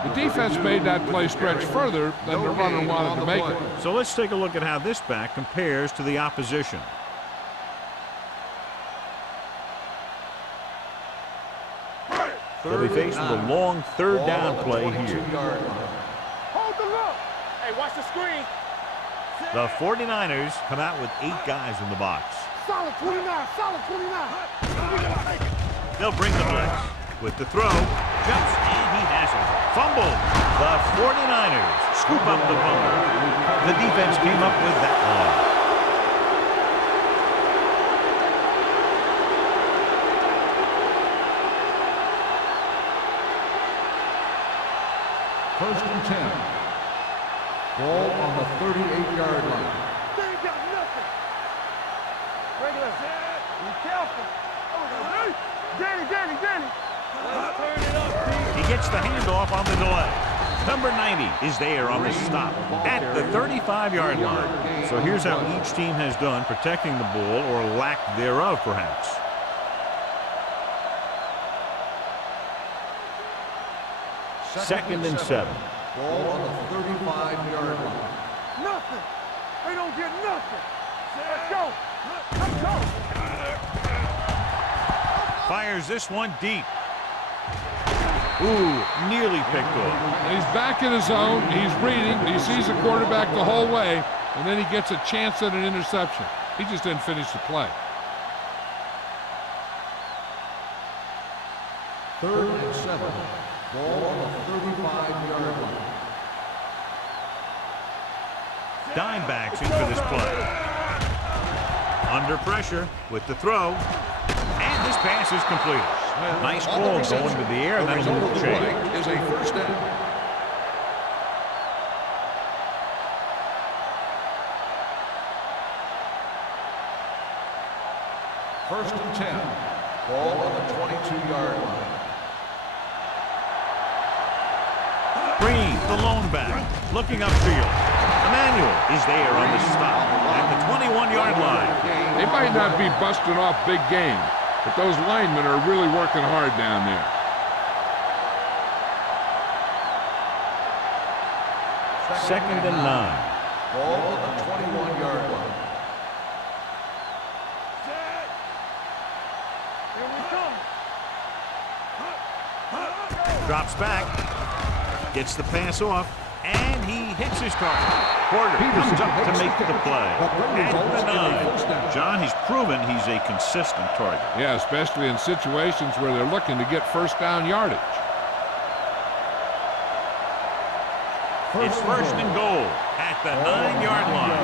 The defense made that play stretch further than the runner wanted to make it. So let's take a look at how this back compares to the opposition. They'll be faced with a long third down play here. Hold the look. Hey, watch the screen. The 49ers come out with 8 guys in the box. Solid 29, solid 29. They'll bring the blitz. With the throw, jumps, and he has it. Fumbled. The 49ers scoop up the fumble. The defense came up with that one. First and 10. Ball on the 38-yard line. They ain't got nothing. Regular. Be careful. Danny. Let's turn it up, He gets the handoff on the delay. Number 90 is there on the stop at the 35-yard line. So here's how each team has done protecting the ball, or lack thereof, perhaps. Second and 7. Ball on the 35-yard line. Nothing. They don't get nothing. Let's go. Let's go. Fires this one deep. Ooh, nearly picked off. He's back in his zone. He's reading. He sees the quarterback the whole way, and then he gets a chance at an interception. He just didn't finish the play. Third and 7. Ball on the 35-yard line. Dime backs in for this play. Under pressure with the throw. And this pass is completed. Nice ball going to the air, and then a little change. Is a first down. First and 10. Ball on the 22-yard line. Green, the lone back, looking upfield. Emmanuel is there on the stop at the 21-yard line. They might not be busting off big game, but those linemen are really working hard down there. Second and 9. Ball on the 21-yard line. Here we come. Drops back. Gets the pass off, and he hits his target. Porter comes up to make the play. At the 9. John, he's proven he's a consistent target. Yeah, especially in situations where they're looking to get first down yardage. It's first and goal at the 9-yard line.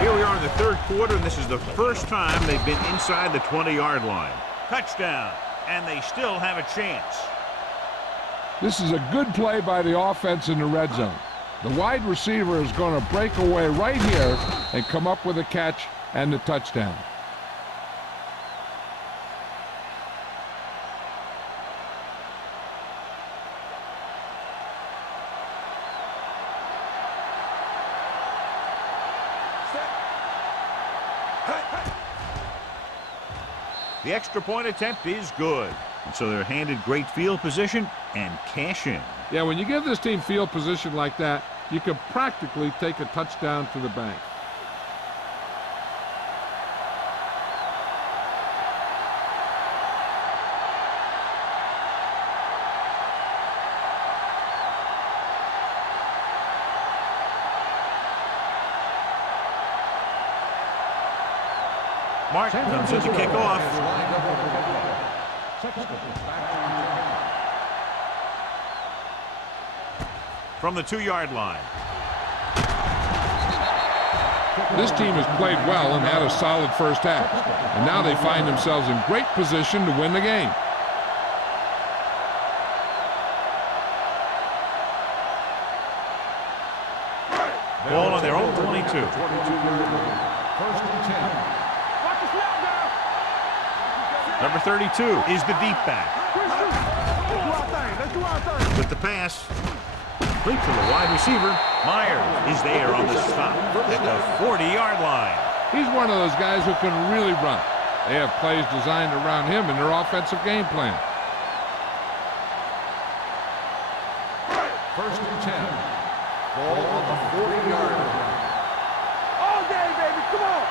Here we are in the third quarter, and this is the first time they've been inside the 20-yard line. Touchdown, and they still have a chance. This is a good play by the offense in the red zone. The wide receiver is going to break away right here and come up with a catch and the touchdown. The extra point attempt is good. And so they're handed great field position and cash in. Yeah, when you give this team field position like that, you can practically take a touchdown to the bank. Martin comes in to kick off. From the 2-yard line. This team has played well and had a solid first half. And now they find themselves in great position to win the game. Ball on their own 22. First and 10. Watch the snap now. Number 32 is the deep back. Let's do our thing. Let's With the pass. Complete to the wide receiver. Myers is there on the stop at the 40-yard line. He's one of those guys who can really run. They have plays designed around him in their offensive game plan. First and 10. Ball on the 40-yard line. All day, baby, come on.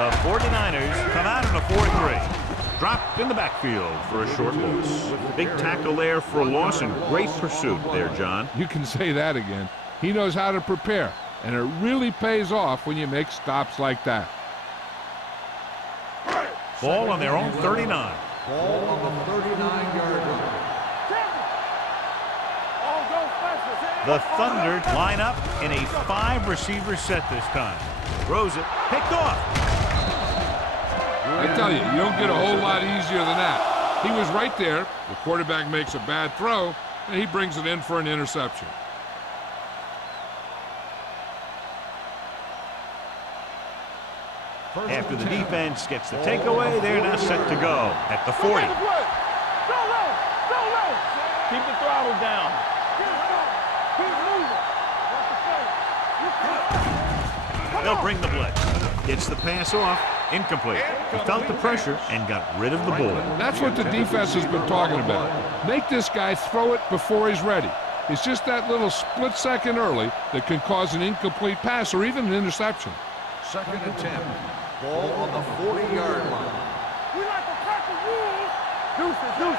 The 49ers come out in a 4-3. Dropped in the backfield for a short loss. Big tackle there for a loss and great pursuit there, John. You can say that again. He knows how to prepare, and it really pays off when you make stops like that. Ball on their own 39. Ball on the 39-yard line. The Thunder line up in a 5-receiver set this time. Throws it, picked off. I tell you, you don't get a whole lot easier than that. He was right there. The quarterback makes a bad throw, and he brings it in for an interception. After the defense gets the takeaway, they're now set to go at the 40. Keep the throttle down. They'll bring the blitz. Gets the pass off. Incomplete. He felt the pressure and got rid of the ball. That's what the defense has been talking about. Make this guy throw it before he's ready. It's just that little split second early that can cause an incomplete pass or even an interception. Second and 10. Ball on the 40-yard line. We like to pack the rules. Deuces.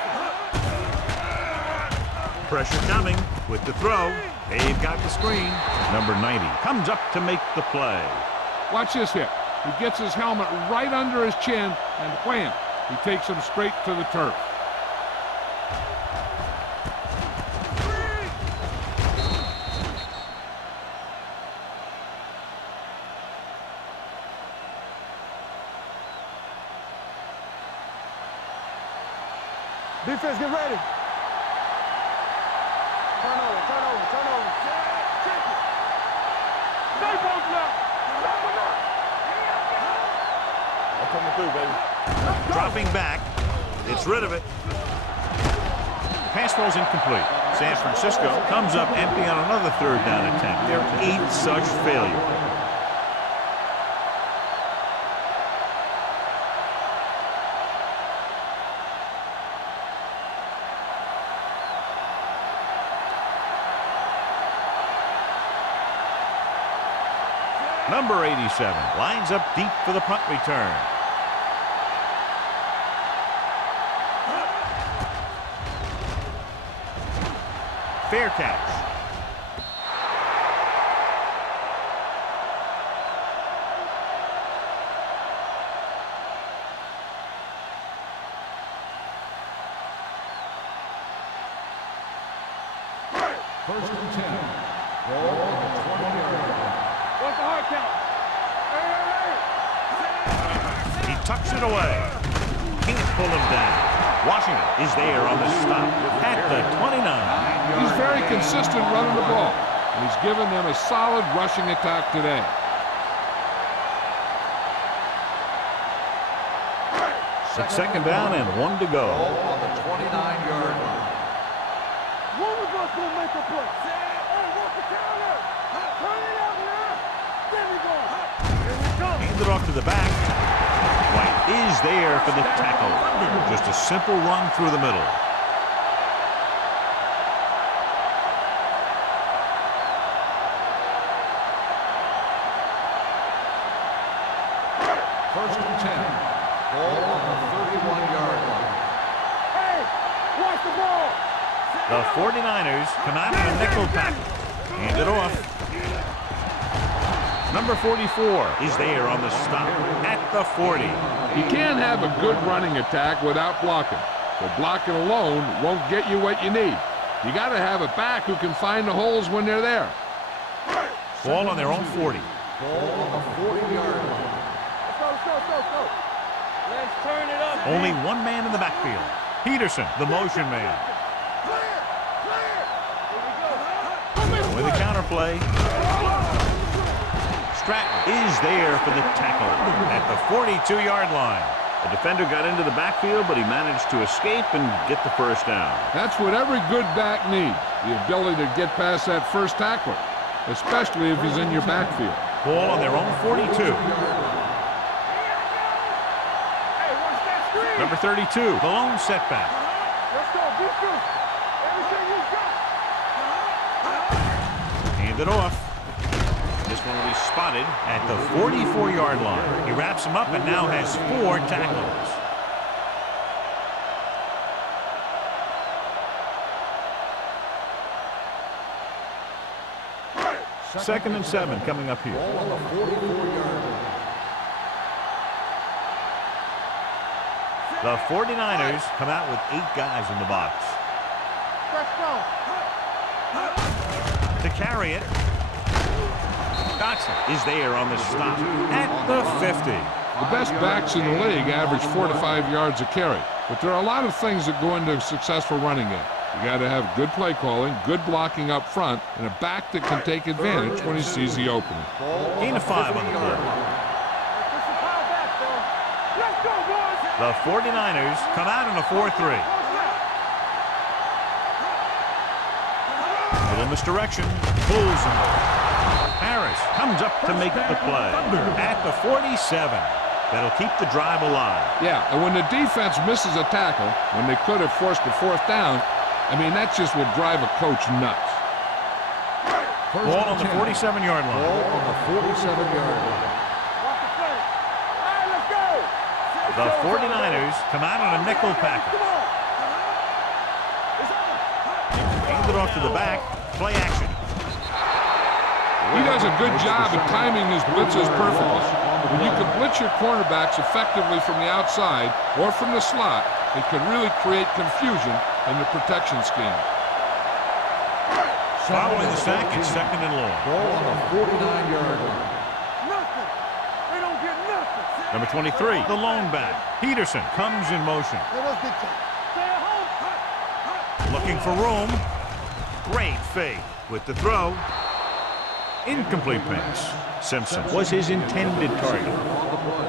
Pressure coming with the throw. They've got the screen. Number 90 comes up to make the play. Watch this hit. He gets his helmet right under his chin, and wham, he takes him straight to the turf. Defense, get ready. Turn over. Check it. Stay posted up. I'm coming through, baby. Dropping back. It's rid of it. The pass falls incomplete. San Francisco comes up empty on another third down attempt. Their 8th such failure. Number 87 lines up deep for the punt return. Fair catch. First and 10. Ball on the 20-yard line. What's the hard count? He tucks it away. Can't pull him down. Washington is there on the stop at the 29. He's very consistent running the ball, and he's given them a solid rushing attack today. It's second down and 1 to go. Ball on the 29-yard line. One of us will make a play. Hey, walk the counter. Turn it up now. There we go. Here we go. Hand it off to the back. White is there for the tackle. Just a simple run through the middle. First and 10. Ball on the 31-yard line. Hey, watch the ball. The 49ers come out in a nickel pack. Hand it off. Number 44 is there on the stop at the 40. You can't have a good running attack without blocking. But blocking alone won't get you what you need. You got to have a back who can find the holes when they're there. Ball on their own 40. Ball on the 40-yard line. Let's go. Let's turn it up. Only one man in the backfield. Peterson, the motion man. With a counterplay. Stratton is there for the tackle at the 42-yard line. The defender got into the backfield, but he managed to escape and get the first down. That's what every good back needs, the ability to get past that first tackler, especially if he's in your backfield. Ball on their own 42. Number 32, the lone setback. Let's go, be good. Everything you got. Hand it off. This one will be spotted at the 44-yard line. He wraps him up and now has 4 tackles. Second and 7 coming up here. Ball on the 44-yard line. The 49ers come out with 8 guys in the box. Let's go. To carry it, Dotson is there on the stop at the 50. The best backs in the league average 4 to 5 yards a carry, but there are a lot of things that go into a successful running game. You got to have good play calling, good blocking up front, and a back that can take advantage when he sees the opening. Gain of 5 on the play. Let's go, boys. The 49ers come out in a 4-3. Little misdirection, pulls him. Harris comes up to make the play at the 47. That'll keep the drive alive. Yeah, and when the defense misses a tackle, when they could have forced a 4th down, I mean, that just would drive a coach nuts. Ball on the 47-yard line. Ball on the 47-yard line. Watch the play. All right, let's go. The 49ers come out on a nickel package. Come on. Hand it off to the back. Play action. He does a good job of timing his blitzes perfectly. When you can blitz your cornerbacks effectively from the outside or from the slot, it can really create confusion in the protection scheme. Following the sack, it's second and long. Ball on the 49-yard line. Nothing. They don't get nothing. Number 23, the lone back. Peterson comes in motion. Hey, let's get to stay at home. Looking for room. Great fake with the throw. Incomplete pass. Simpson was his intended target. On the play.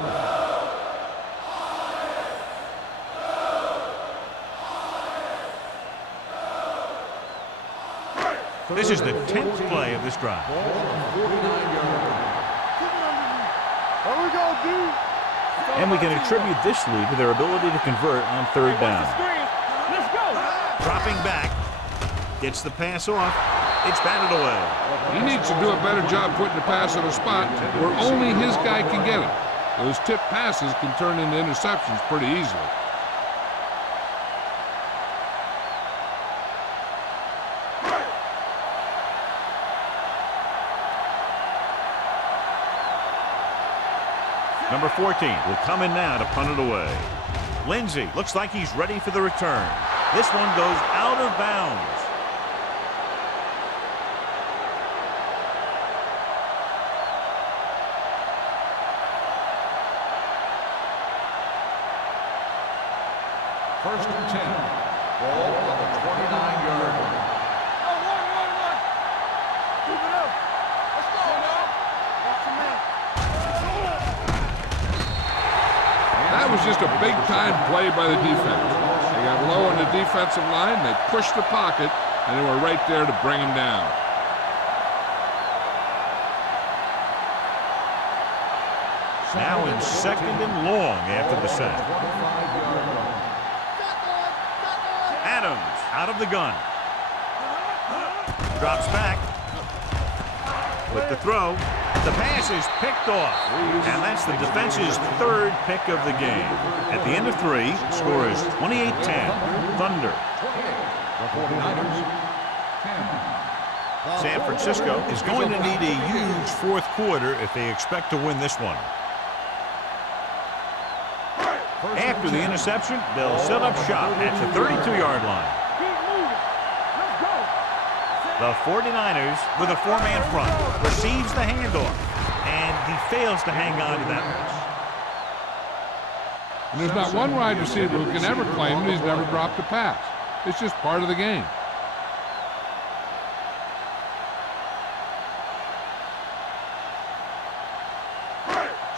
This is the 10th play of this drive. Ball on the 49-yard line. Here we go, dude. And we can attribute this lead to their ability to convert on 3rd down. Let's go. Dropping back. Gets the pass off. It's batted away. He needs to do a better job putting the pass in a spot where only his guy can get it. Those tip passes can turn into interceptions pretty easily. Number 14 will come in now to punt it away. Lindsey looks like he's ready for the return. This one goes out of bounds. First and 10. Ball on the 29-yard line. One. Keep it up. Let's go now. Watch the man. That was just a big-time play by the defense. They got low on the defensive line, they pushed the pocket, and they were right there to bring him down. Now in second and long after the sack. 25-yard line. Adams out of the gun. Drops back. With the throw. The pass is picked off. And that's the defense's 3rd pick of the game. At the end of 3, score is 28-10. Thunder. 28. The 49ers, 10. San Francisco is going to need a huge 4th quarter if they expect to win this one. After the interception, they'll set up shop at the 32-yard line. Keep moving. Let's go. The 49ers, with a 4-man front, receives the handoff, and he fails to hang on to that one. And there's not one wide receiver who can ever claim that he's never dropped a pass. It's just part of the game.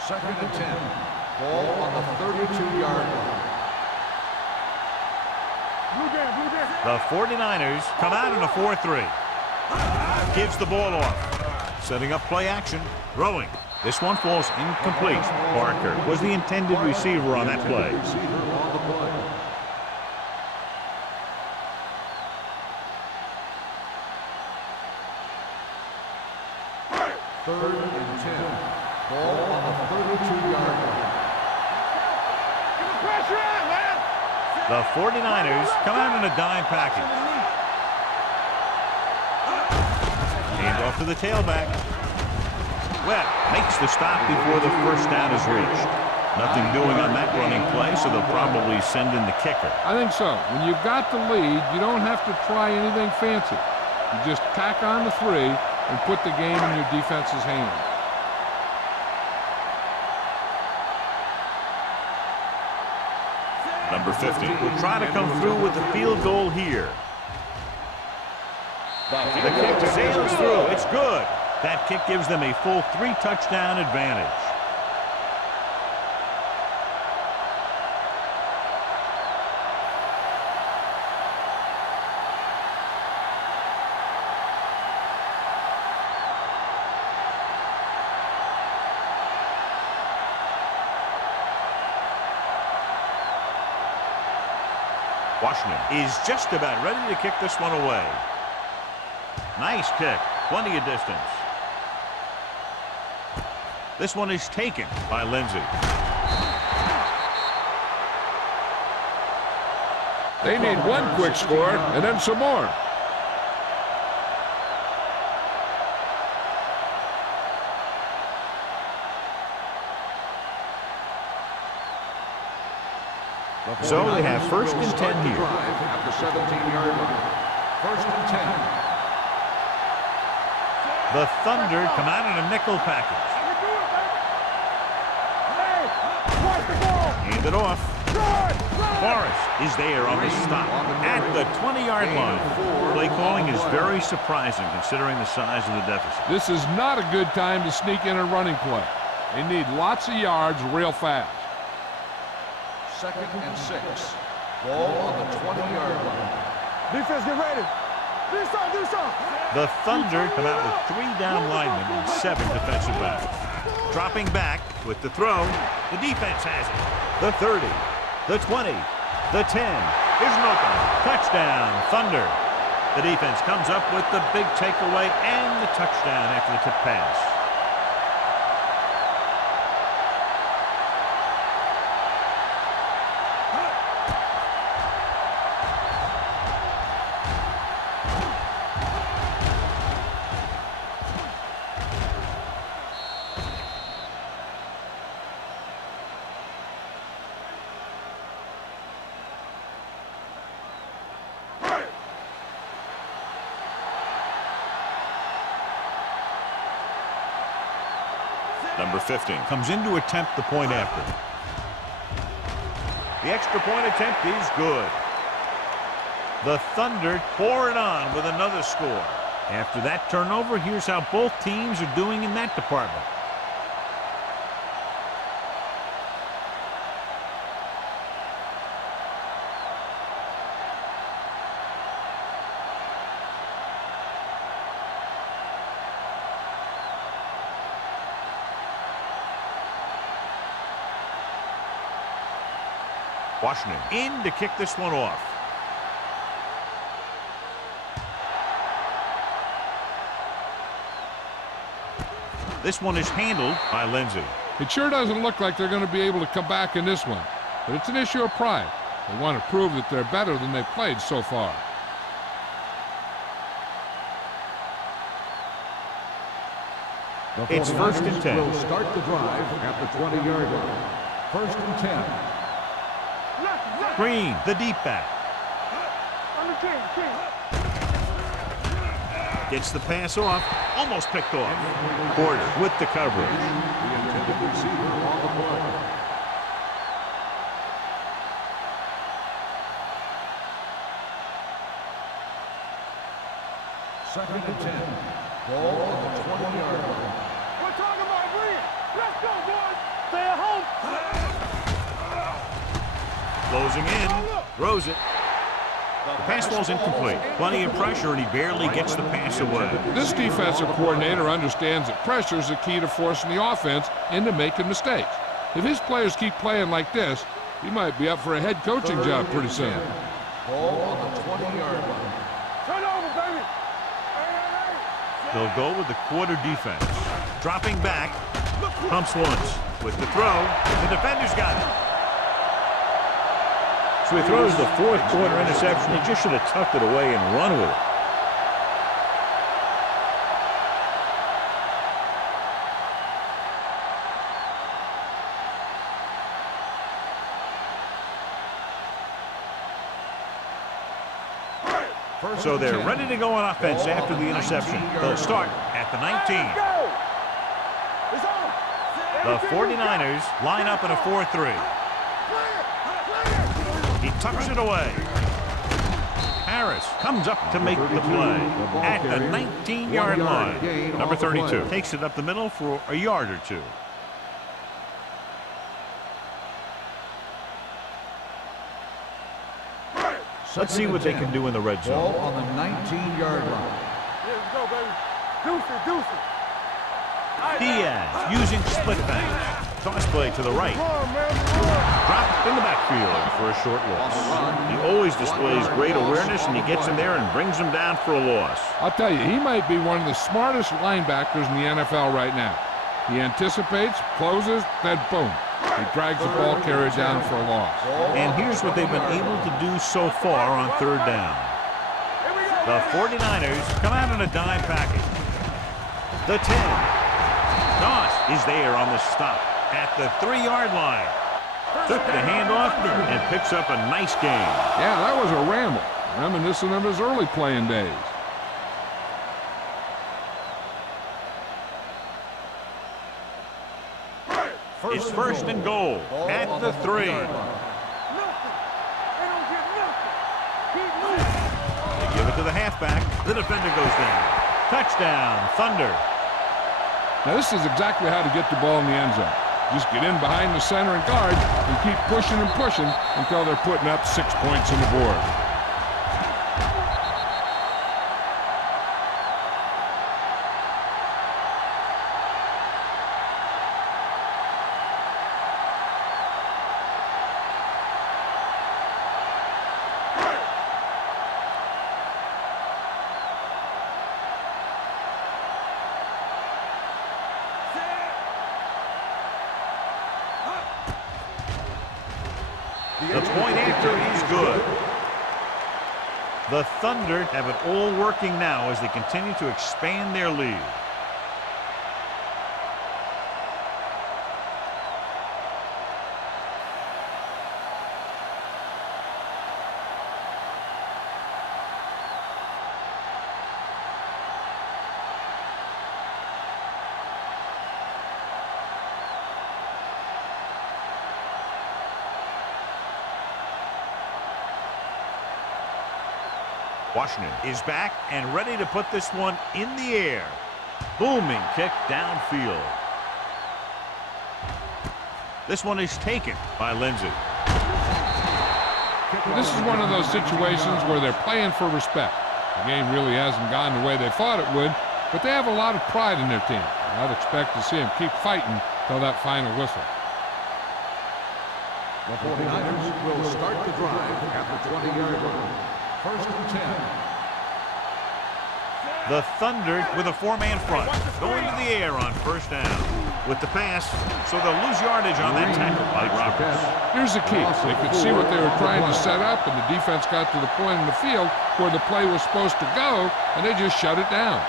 Second and 10. Ball on the 32-yard line. The 49ers come out in a 4-3. Gives the ball off. Setting up play action. Throwing. This one falls incomplete. Parker was the intended receiver on that play. Third and 10. Ball on the 32-yard line. The 49ers come out in a dime package. Hand off to the tailback. Webb makes the stop before the first down is reached. Nothing doing on that running play, so they'll probably send in the kicker. I think so. When you've got the lead, you don't have to try anything fancy. You just tack on the 3 and put the game in your defense's hands. Number 50 will try to come through with the field goal here. The kick sails through. It's good. That kick gives them a full 3-touchdown advantage. Washington is just about ready to kick this one away. Nice kick. Plenty of distance. This one is taken by Lindsey. They need one quick score and then some more. So they have first and 10 here. At the 17-yard line. First and 10. The Thunder come out in a nickel package. Hand it off. Forrest is there on the stop at the 20-yard line. Play calling is very surprising considering the size of the deficit. This is not a good time to sneak in a running play. They need lots of yards real fast. Second and 6. Ball on the 20-yard line. Defense, get ready. Do something. The Thunder come out with 3 down linemen and 7 defensive backs. Dropping back with the throw. The defense has it. The 30, the 20, the 10. Here's an open. Touchdown, Thunder. The defense comes up with the big takeaway and the touchdown after the tip pass. Number 15 comes in to attempt the point after. The extra point attempt is good. The Thunder pour it on with another score. After that turnover, here's how both teams are doing in that department. Washington in to kick this one off. This one is handled by Lindsey. It sure doesn't look like they're going to be able to come back in this one, but it's an issue of pride. They want to prove that they're better than they've played so far. It's first and 10. Will start the drive at the 20-yard line. First and 10. Green, the deep back. Gets the pass off. Almost picked off. Porter with the coverage. The intended receiver on the play. Second and 10. Ball on the 20-yard line. We're talking about Green. Let's go, boys. Stay at home. Closing in. Throws it. The pass ball's incomplete. Plenty of pressure, and he barely gets the pass away. This defensive coordinator understands that pressure is the key to forcing the offense into making mistakes. If his players keep playing like this, he might be up for a head coaching job pretty soon. Ball on the 20-yard line. Turn over, baby. They'll go with the quarter defense. Dropping back. Pumps once. With the throw, the defender's got it. So he throws the fourth quarter interception. He just should have tucked it away and run with it. So they're ready to go on offense after the interception. They'll start at the 19. The 49ers line up in a 4-3. He tucks it away. Harris comes up to make the play at the 19-yard line. Number 32 takes it up the middle for a yard or two. Let's see what they can do in the red zone. Ball on the 19-yard line. Let's go, baby. Deuce it. Diaz using split bangs. Toss play to the right. Run, man, run. Dropped in the backfield for a short loss. He always displays great awareness, and he gets in there and brings him down for a loss. I'll tell you, he might be one of the smartest linebackers in the NFL right now. He anticipates, closes, then boom. He drags the ball carrier down for a loss. And here's what they've been able to do so far on third down. The 49ers come out in a dime package. The 10. Doss is there on the stop at the 3-yard line. Took the handoff and picks up a nice gain. Yeah, that was a ramble. Reminiscent of his early playing days. It's first and goal at the 3. Nothing. They don't get nothing. Keep moving. They give it to the halfback. The defender goes down. Touchdown, Thunder. Now, this is exactly how to get the ball in the end zone. Just get in behind the center and guard and keep pushing and pushing until they're putting up 6 points on the board. The point after is good. The Thunder have it all working now as they continue to expand their lead. Washington is back and ready to put this one in the air. Booming kick downfield. This one is taken by Lindsey. This is one of those situations where they're playing for respect. The game really hasn't gone the way they thought it would, but they have a lot of pride in their team. I'd expect to see them keep fighting till that final whistle. The 49ers will start the drive at the 20-yard line. First and 10. The Thunder with a 4-man front. Going to the air on first down. With the pass, so they'll lose yardage on that tackle by Roberts. Here's the key. They could see what they were trying to set up, and the defense got to the point in the field where the play was supposed to go, and they just shut it down.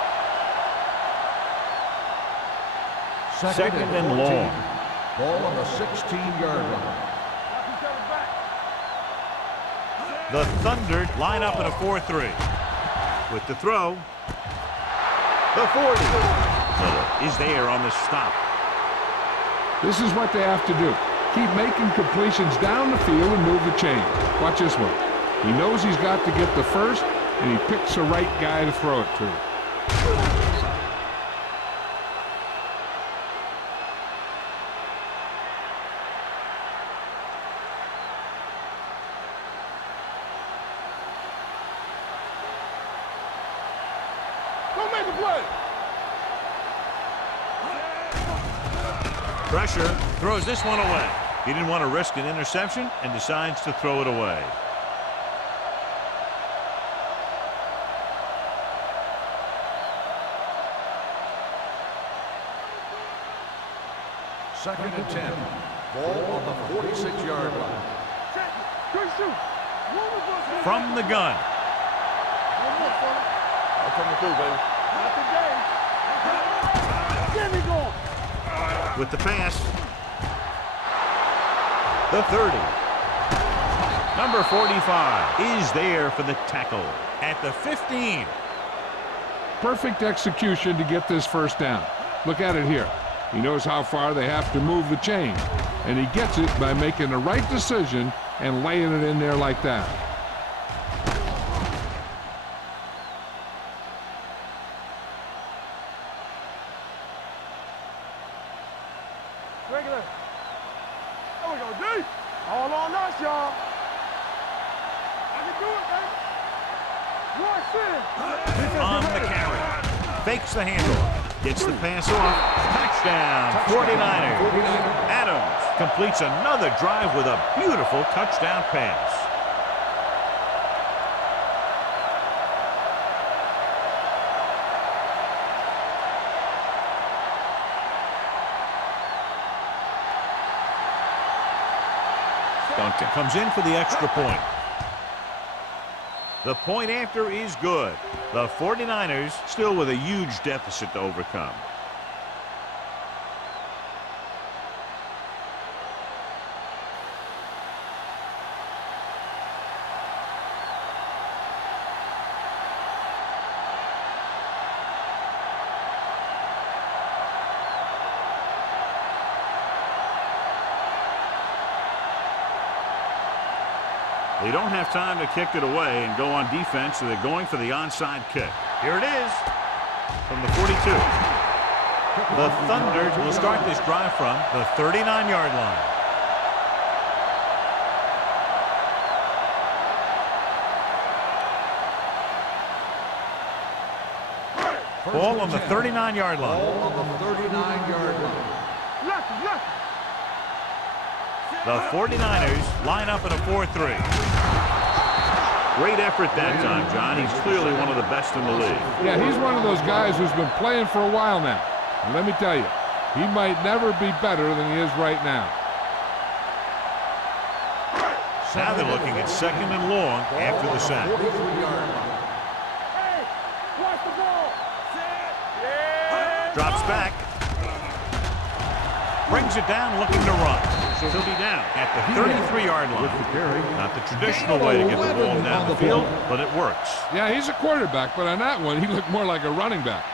Second and long. Ball on the 16-yard line. The Thunder line up in a 4-3. With the throw, the 40 is there on the stop. This is what they have to do. Keep making completions down the field and move the chain. Watch this one. He knows he's got to get the first, and he picks the right guy to throw it to. Go make a play. Pressure, throws this one away. He didn't want to risk an interception and decides to throw it away. Second and 10. Ball on the 46-yard line. Good shoot. From the gun. I'm coming through, baby. Not today. Get me going. With the pass. The 30. Number 45 is there for the tackle at the 15. Perfect execution to get this first down. Look at it here. He knows how far they have to move the chain, and he gets it by making the right decision and laying it in there like that. Regular. There we go, D. All on us, y'all. I can do it, baby. On the carry. Fakes the handoff. Gets the pass off. Touchdown, 49ers. Adams completes another drive with a beautiful touchdown pass. Duncan comes in for the extra point. The point after is good. The 49ers still with a huge deficit to overcome. They don't have time to kick it away and go on defense, so they're going for the onside kick. Here it is from the 42. The Thunder will start this drive from the 39-yard line. Ball on the 39-yard line. Ball on the 39-yard line. The 49ers line up in a 4-3. Great effort that time, John. He's clearly one of the best in the league. Yeah, he's one of those guys who's been playing for a while now. And let me tell you, he might never be better than he is right now. Now they're looking at second and long after the sack. 43-yard line. Hey, watch the ball. Yeah. Drops back. Brings it down, looking to run. So he'll be down at the 33-yard line. Not the traditional way to get the ball down the field, but it works. Yeah, he's a quarterback, but on that one, he looked more like a running back.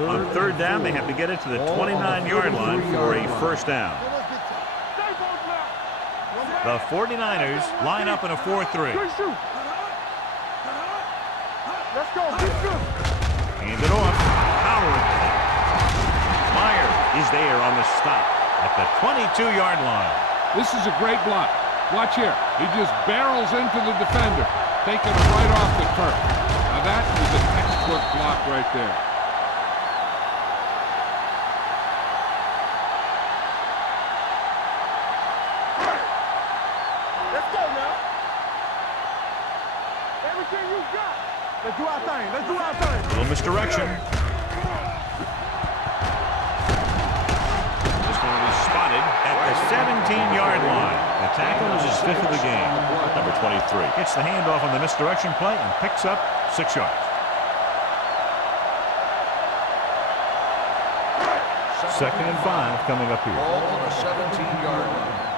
On third down, they have to get it to the 29-yard line for a first down. The 49ers line up in a 4-3. Good shoot. Let's go. Get good. Hand it off. Powering it. Myers is there on the stop at the 22-yard line. This is a great block. Watch here. He just barrels into the defender, taking it right off the turf. Now that is a textbook block right there. Let's go now. Everything you got. Let's do our thing. Let's do our thing. Little misdirection. This one will be spotted at the 17-yard line. The tackle is his fifth of the game. Number 23 gets the handoff on the misdirection play and picks up 6 yards. Second and 5 coming up here. Ball on the 17-yard line.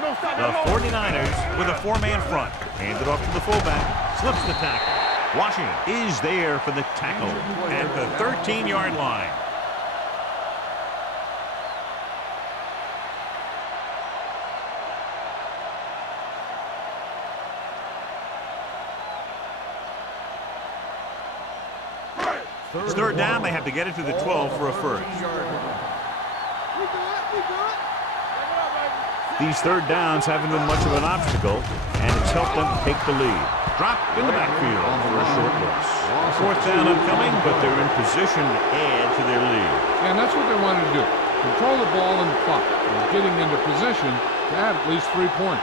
No stop. The 49ers with a four-man front. Hand it off to the fullback. Slips the tackle. Washington is there for the tackle at the 13-yard line. It's third down. They have to get it to the 12 for a first. We good. Take it out, baby. These third downs haven't been much of an obstacle, and it's helped them take the lead. Drop in the backfield for a short loss. Fourth down upcoming, but they're in position to add to their lead. And that's what they wanted to do. Control the ball and the clock. And getting into position to add at least 3 points.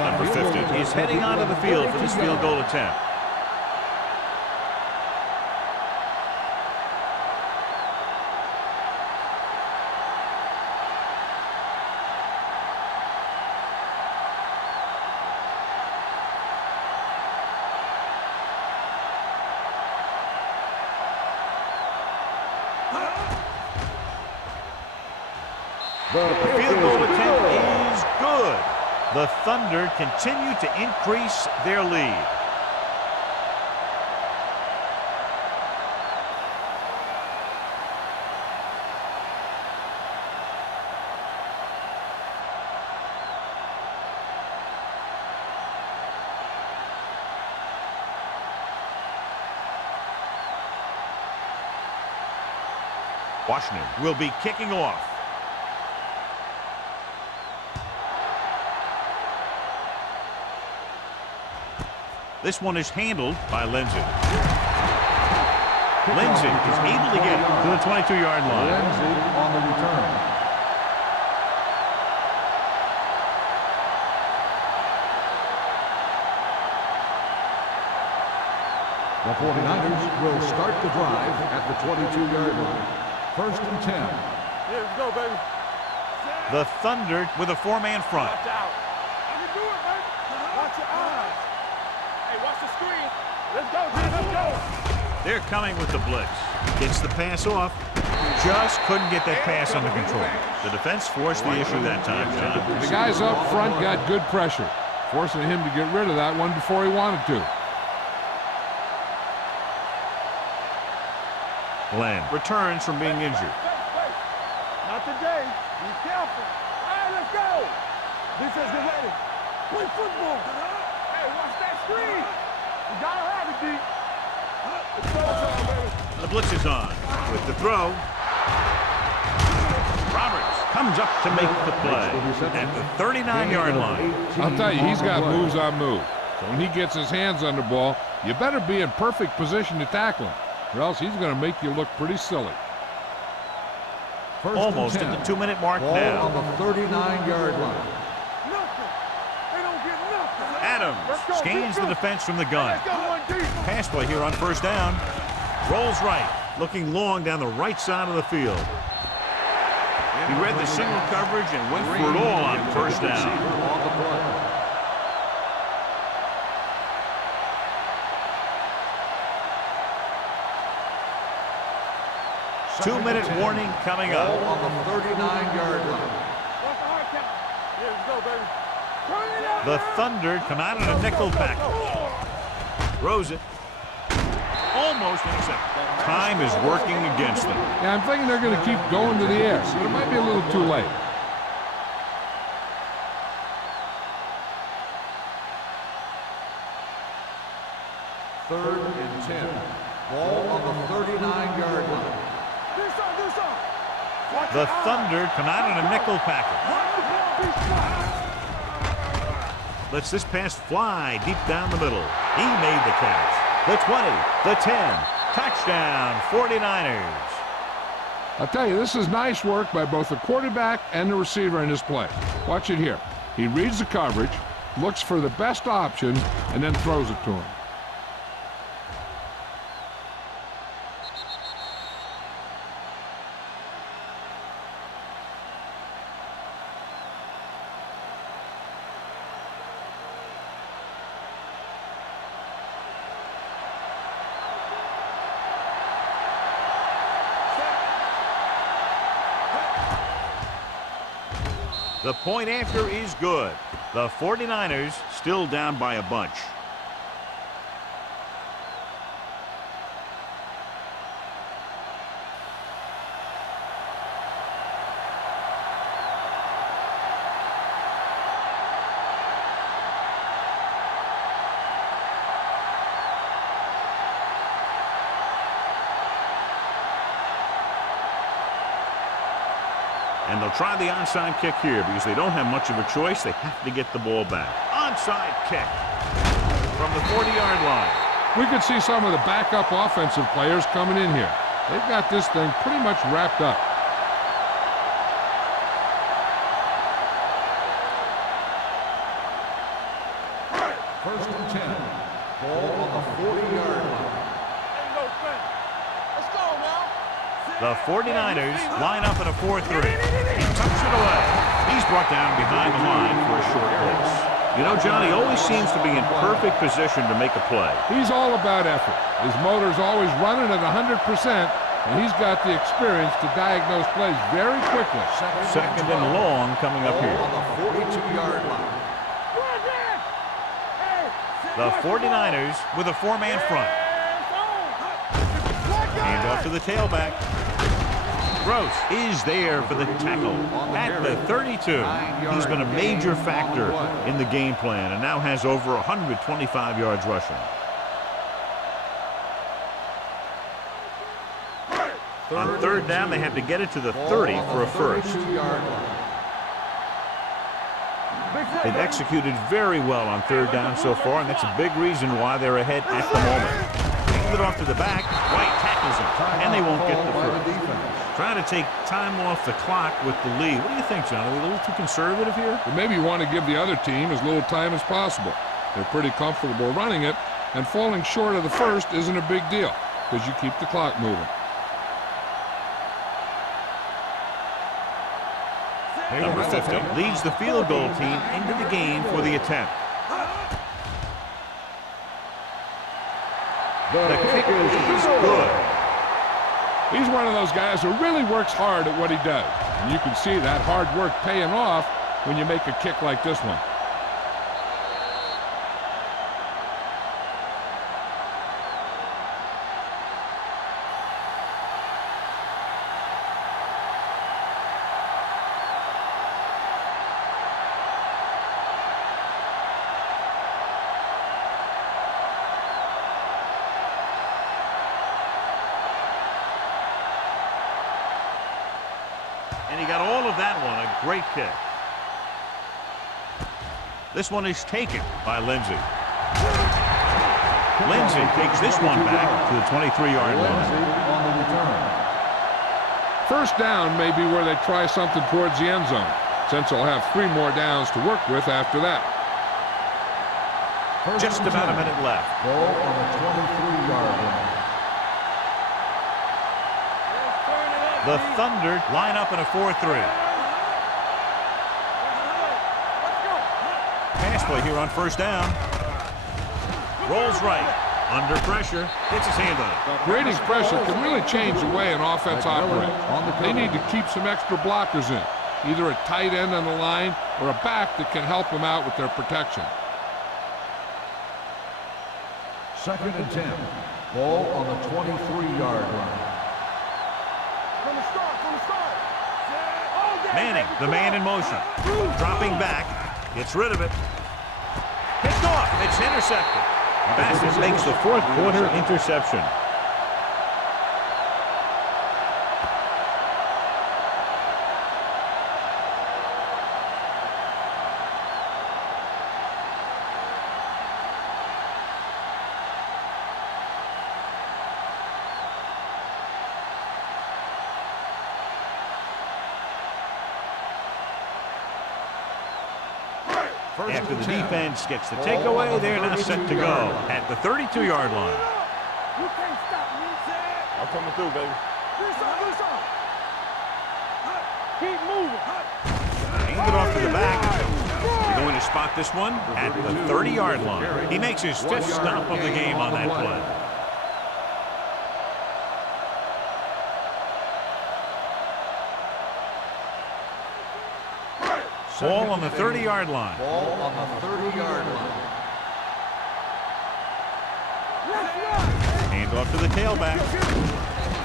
Number 50 is heading onto the field for this field goal attempt. The field goal attempt is good. The Thunder continue to increase their lead. Washington will be kicking off. This one is handled by Lindsey. Lindsey is able to get to the 22-yard line. Lindsey on the return. The 49ers will start the drive at the 22-yard line. First and 10. Here we go, baby. The Thunder with a four-man front. Watch out. You can do it, baby. Watch your eyes. Hey, watch the screen. Let's go, man. Let's go. They're coming with the blitz. Gets the pass off. Just couldn't get that pass under control. The defense forced the issue that time, John. The guys up front got good pressure, forcing him to get rid of that one before he wanted to. Glenn returns from being injured. Not today. Be careful. All right, let's go. Defense, get ready. Play football. Hey, watch that screen. You gotta have it, D. It's go time, baby. The blitz is on. With the throw. Roberts comes up to make the play at the 39-yard line. I'll tell you, he's got moves on moves. So when he gets his hands on the ball, you better be in perfect position to tackle him, or else he's going to make you look pretty silly. Almost at the 2-minute mark Ball now. on the 39-yard line. Nothing. They don't get nothing. Adams scans the defense from the gun. Let's go, one deep. Pass play here on first down. Rolls right, looking long down the right side of the field. He read the single coverage and went for it all on first down. On the play. Two-minute warning coming Ball up. on the 39-yard line. Watch the hard count. Here we go, baby. Turn it up. The Thunder come out in a nickel package. Throws it. Almost intercepted. Time is working against them. Yeah, I'm thinking they're going to keep going to the air, but it might be a little too late. Third and 10. Ball on the 39-yard line. Do something. Watch The your eyes. Thunder come out in a nickel package. Run the ball, be smart. Lets this pass fly deep down the middle. He made the catch. The 20, the 10. Touchdown, 49ers. I'll tell you, this is nice work by both the quarterback and the receiver in this play. Watch it here. He reads the coverage, looks for the best option, and then throws it to him. The point after is good. The 49ers still down by a bunch. And they'll try the onside kick here because they don't have much of a choice. They have to get the ball back. Onside kick from the 40-yard line. We could see some of the backup offensive players coming in here. They've got this thing pretty much wrapped up. First and 10. Ball on the 40-yard line. Let's go now. The 49ers line up in a 4-3. He tucks it away. He's brought down behind the line for a short loss. You know, John, he always seems to be in perfect position to make a play. He's all about effort. His motor's always running at 100%, and he's got the experience to diagnose plays very quickly. Second and long coming up here. On the 42-yard line. The 49ers with a 4-man front. Hand off to the tailback. Gross is there for the tackle at the 32. He's been a major factor in the game plan and now has over 125 yards rushing. On third down, they have to get it to the 30 for a first. They've executed very well on third down so far, and that's a big reason why they're ahead at the moment. Hand it off to the back. White tackles him, and they won't get the first. Trying to take time off the clock with the lead. What do you think, John? Are we a little too conservative here? Well, maybe you want to give the other team as little time as possible. They're pretty comfortable running it, and falling short of the first isn't a big deal because you keep the clock moving. Number 50 leads the field goal team into the game for the attempt. The kick is good. He's one of those guys who really works hard at what he does. And you can see that hard work paying off when you make a kick like this one. And he got all of that one. A great kick. This one is taken by Lindsey. Lindsey takes this one back to the 23-yard line. On the return. First down may be where they try something towards the end zone, since they'll have 3 more downs to work with after that. Just about a minute left. Ball on the 23-yard line. The Thunder line up in a 4-3. Pass play here on first down. Rolls right. Under pressure. Gets his hand on it. Creating pressure can really change the way an offense operates. They need to keep some extra blockers in, either a tight end on the line or a back that can help them out with their protection. Second and 10. Ball on the 23-yard line. Manning, the man in motion. Dropping back. Gets rid of it. Picked off. It's intercepted. Bassett makes the fourth quarter interception. After the defense gets the takeaway, they're now set to go at the 32-yard line. You can't stop me, Zach. I'm coming through, baby. Keep moving. Hand it off to the back. They're going to spot this one at the 30-yard line. He makes his fifth stop of the game on that play. Ball on the 30-yard line. Ball on the 30-yard line. Hand off to the tailback.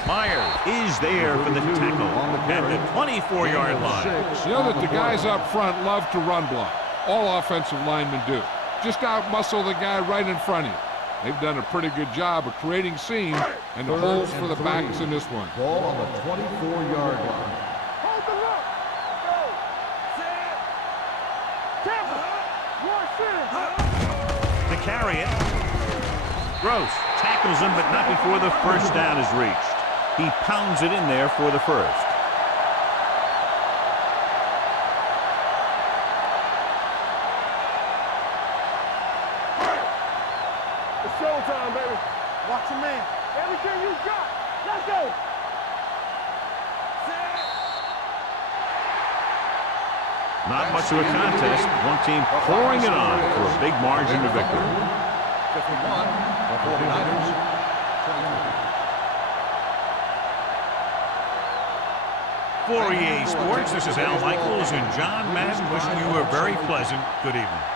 Myers is there for the tackle at the 24-yard line. You know that the guys up front love to run block. All offensive linemen do. Just out-muscle the guy right in front of you. They've done a pretty good job of creating seams and the holes for the backs in this one. Ball on the 24-yard line. carry it. Gross tackles him, but not before the first down is reached. He pounds it in there for the first. It's showtime, baby. Watch your man. Everything you got. Let's go. Not much of a contest. One team pouring it on for a big margin of victory. 51, the 49ers, 23. For EA Sports, this is Al Michaels and John Madden wishing you a very pleasant good evening.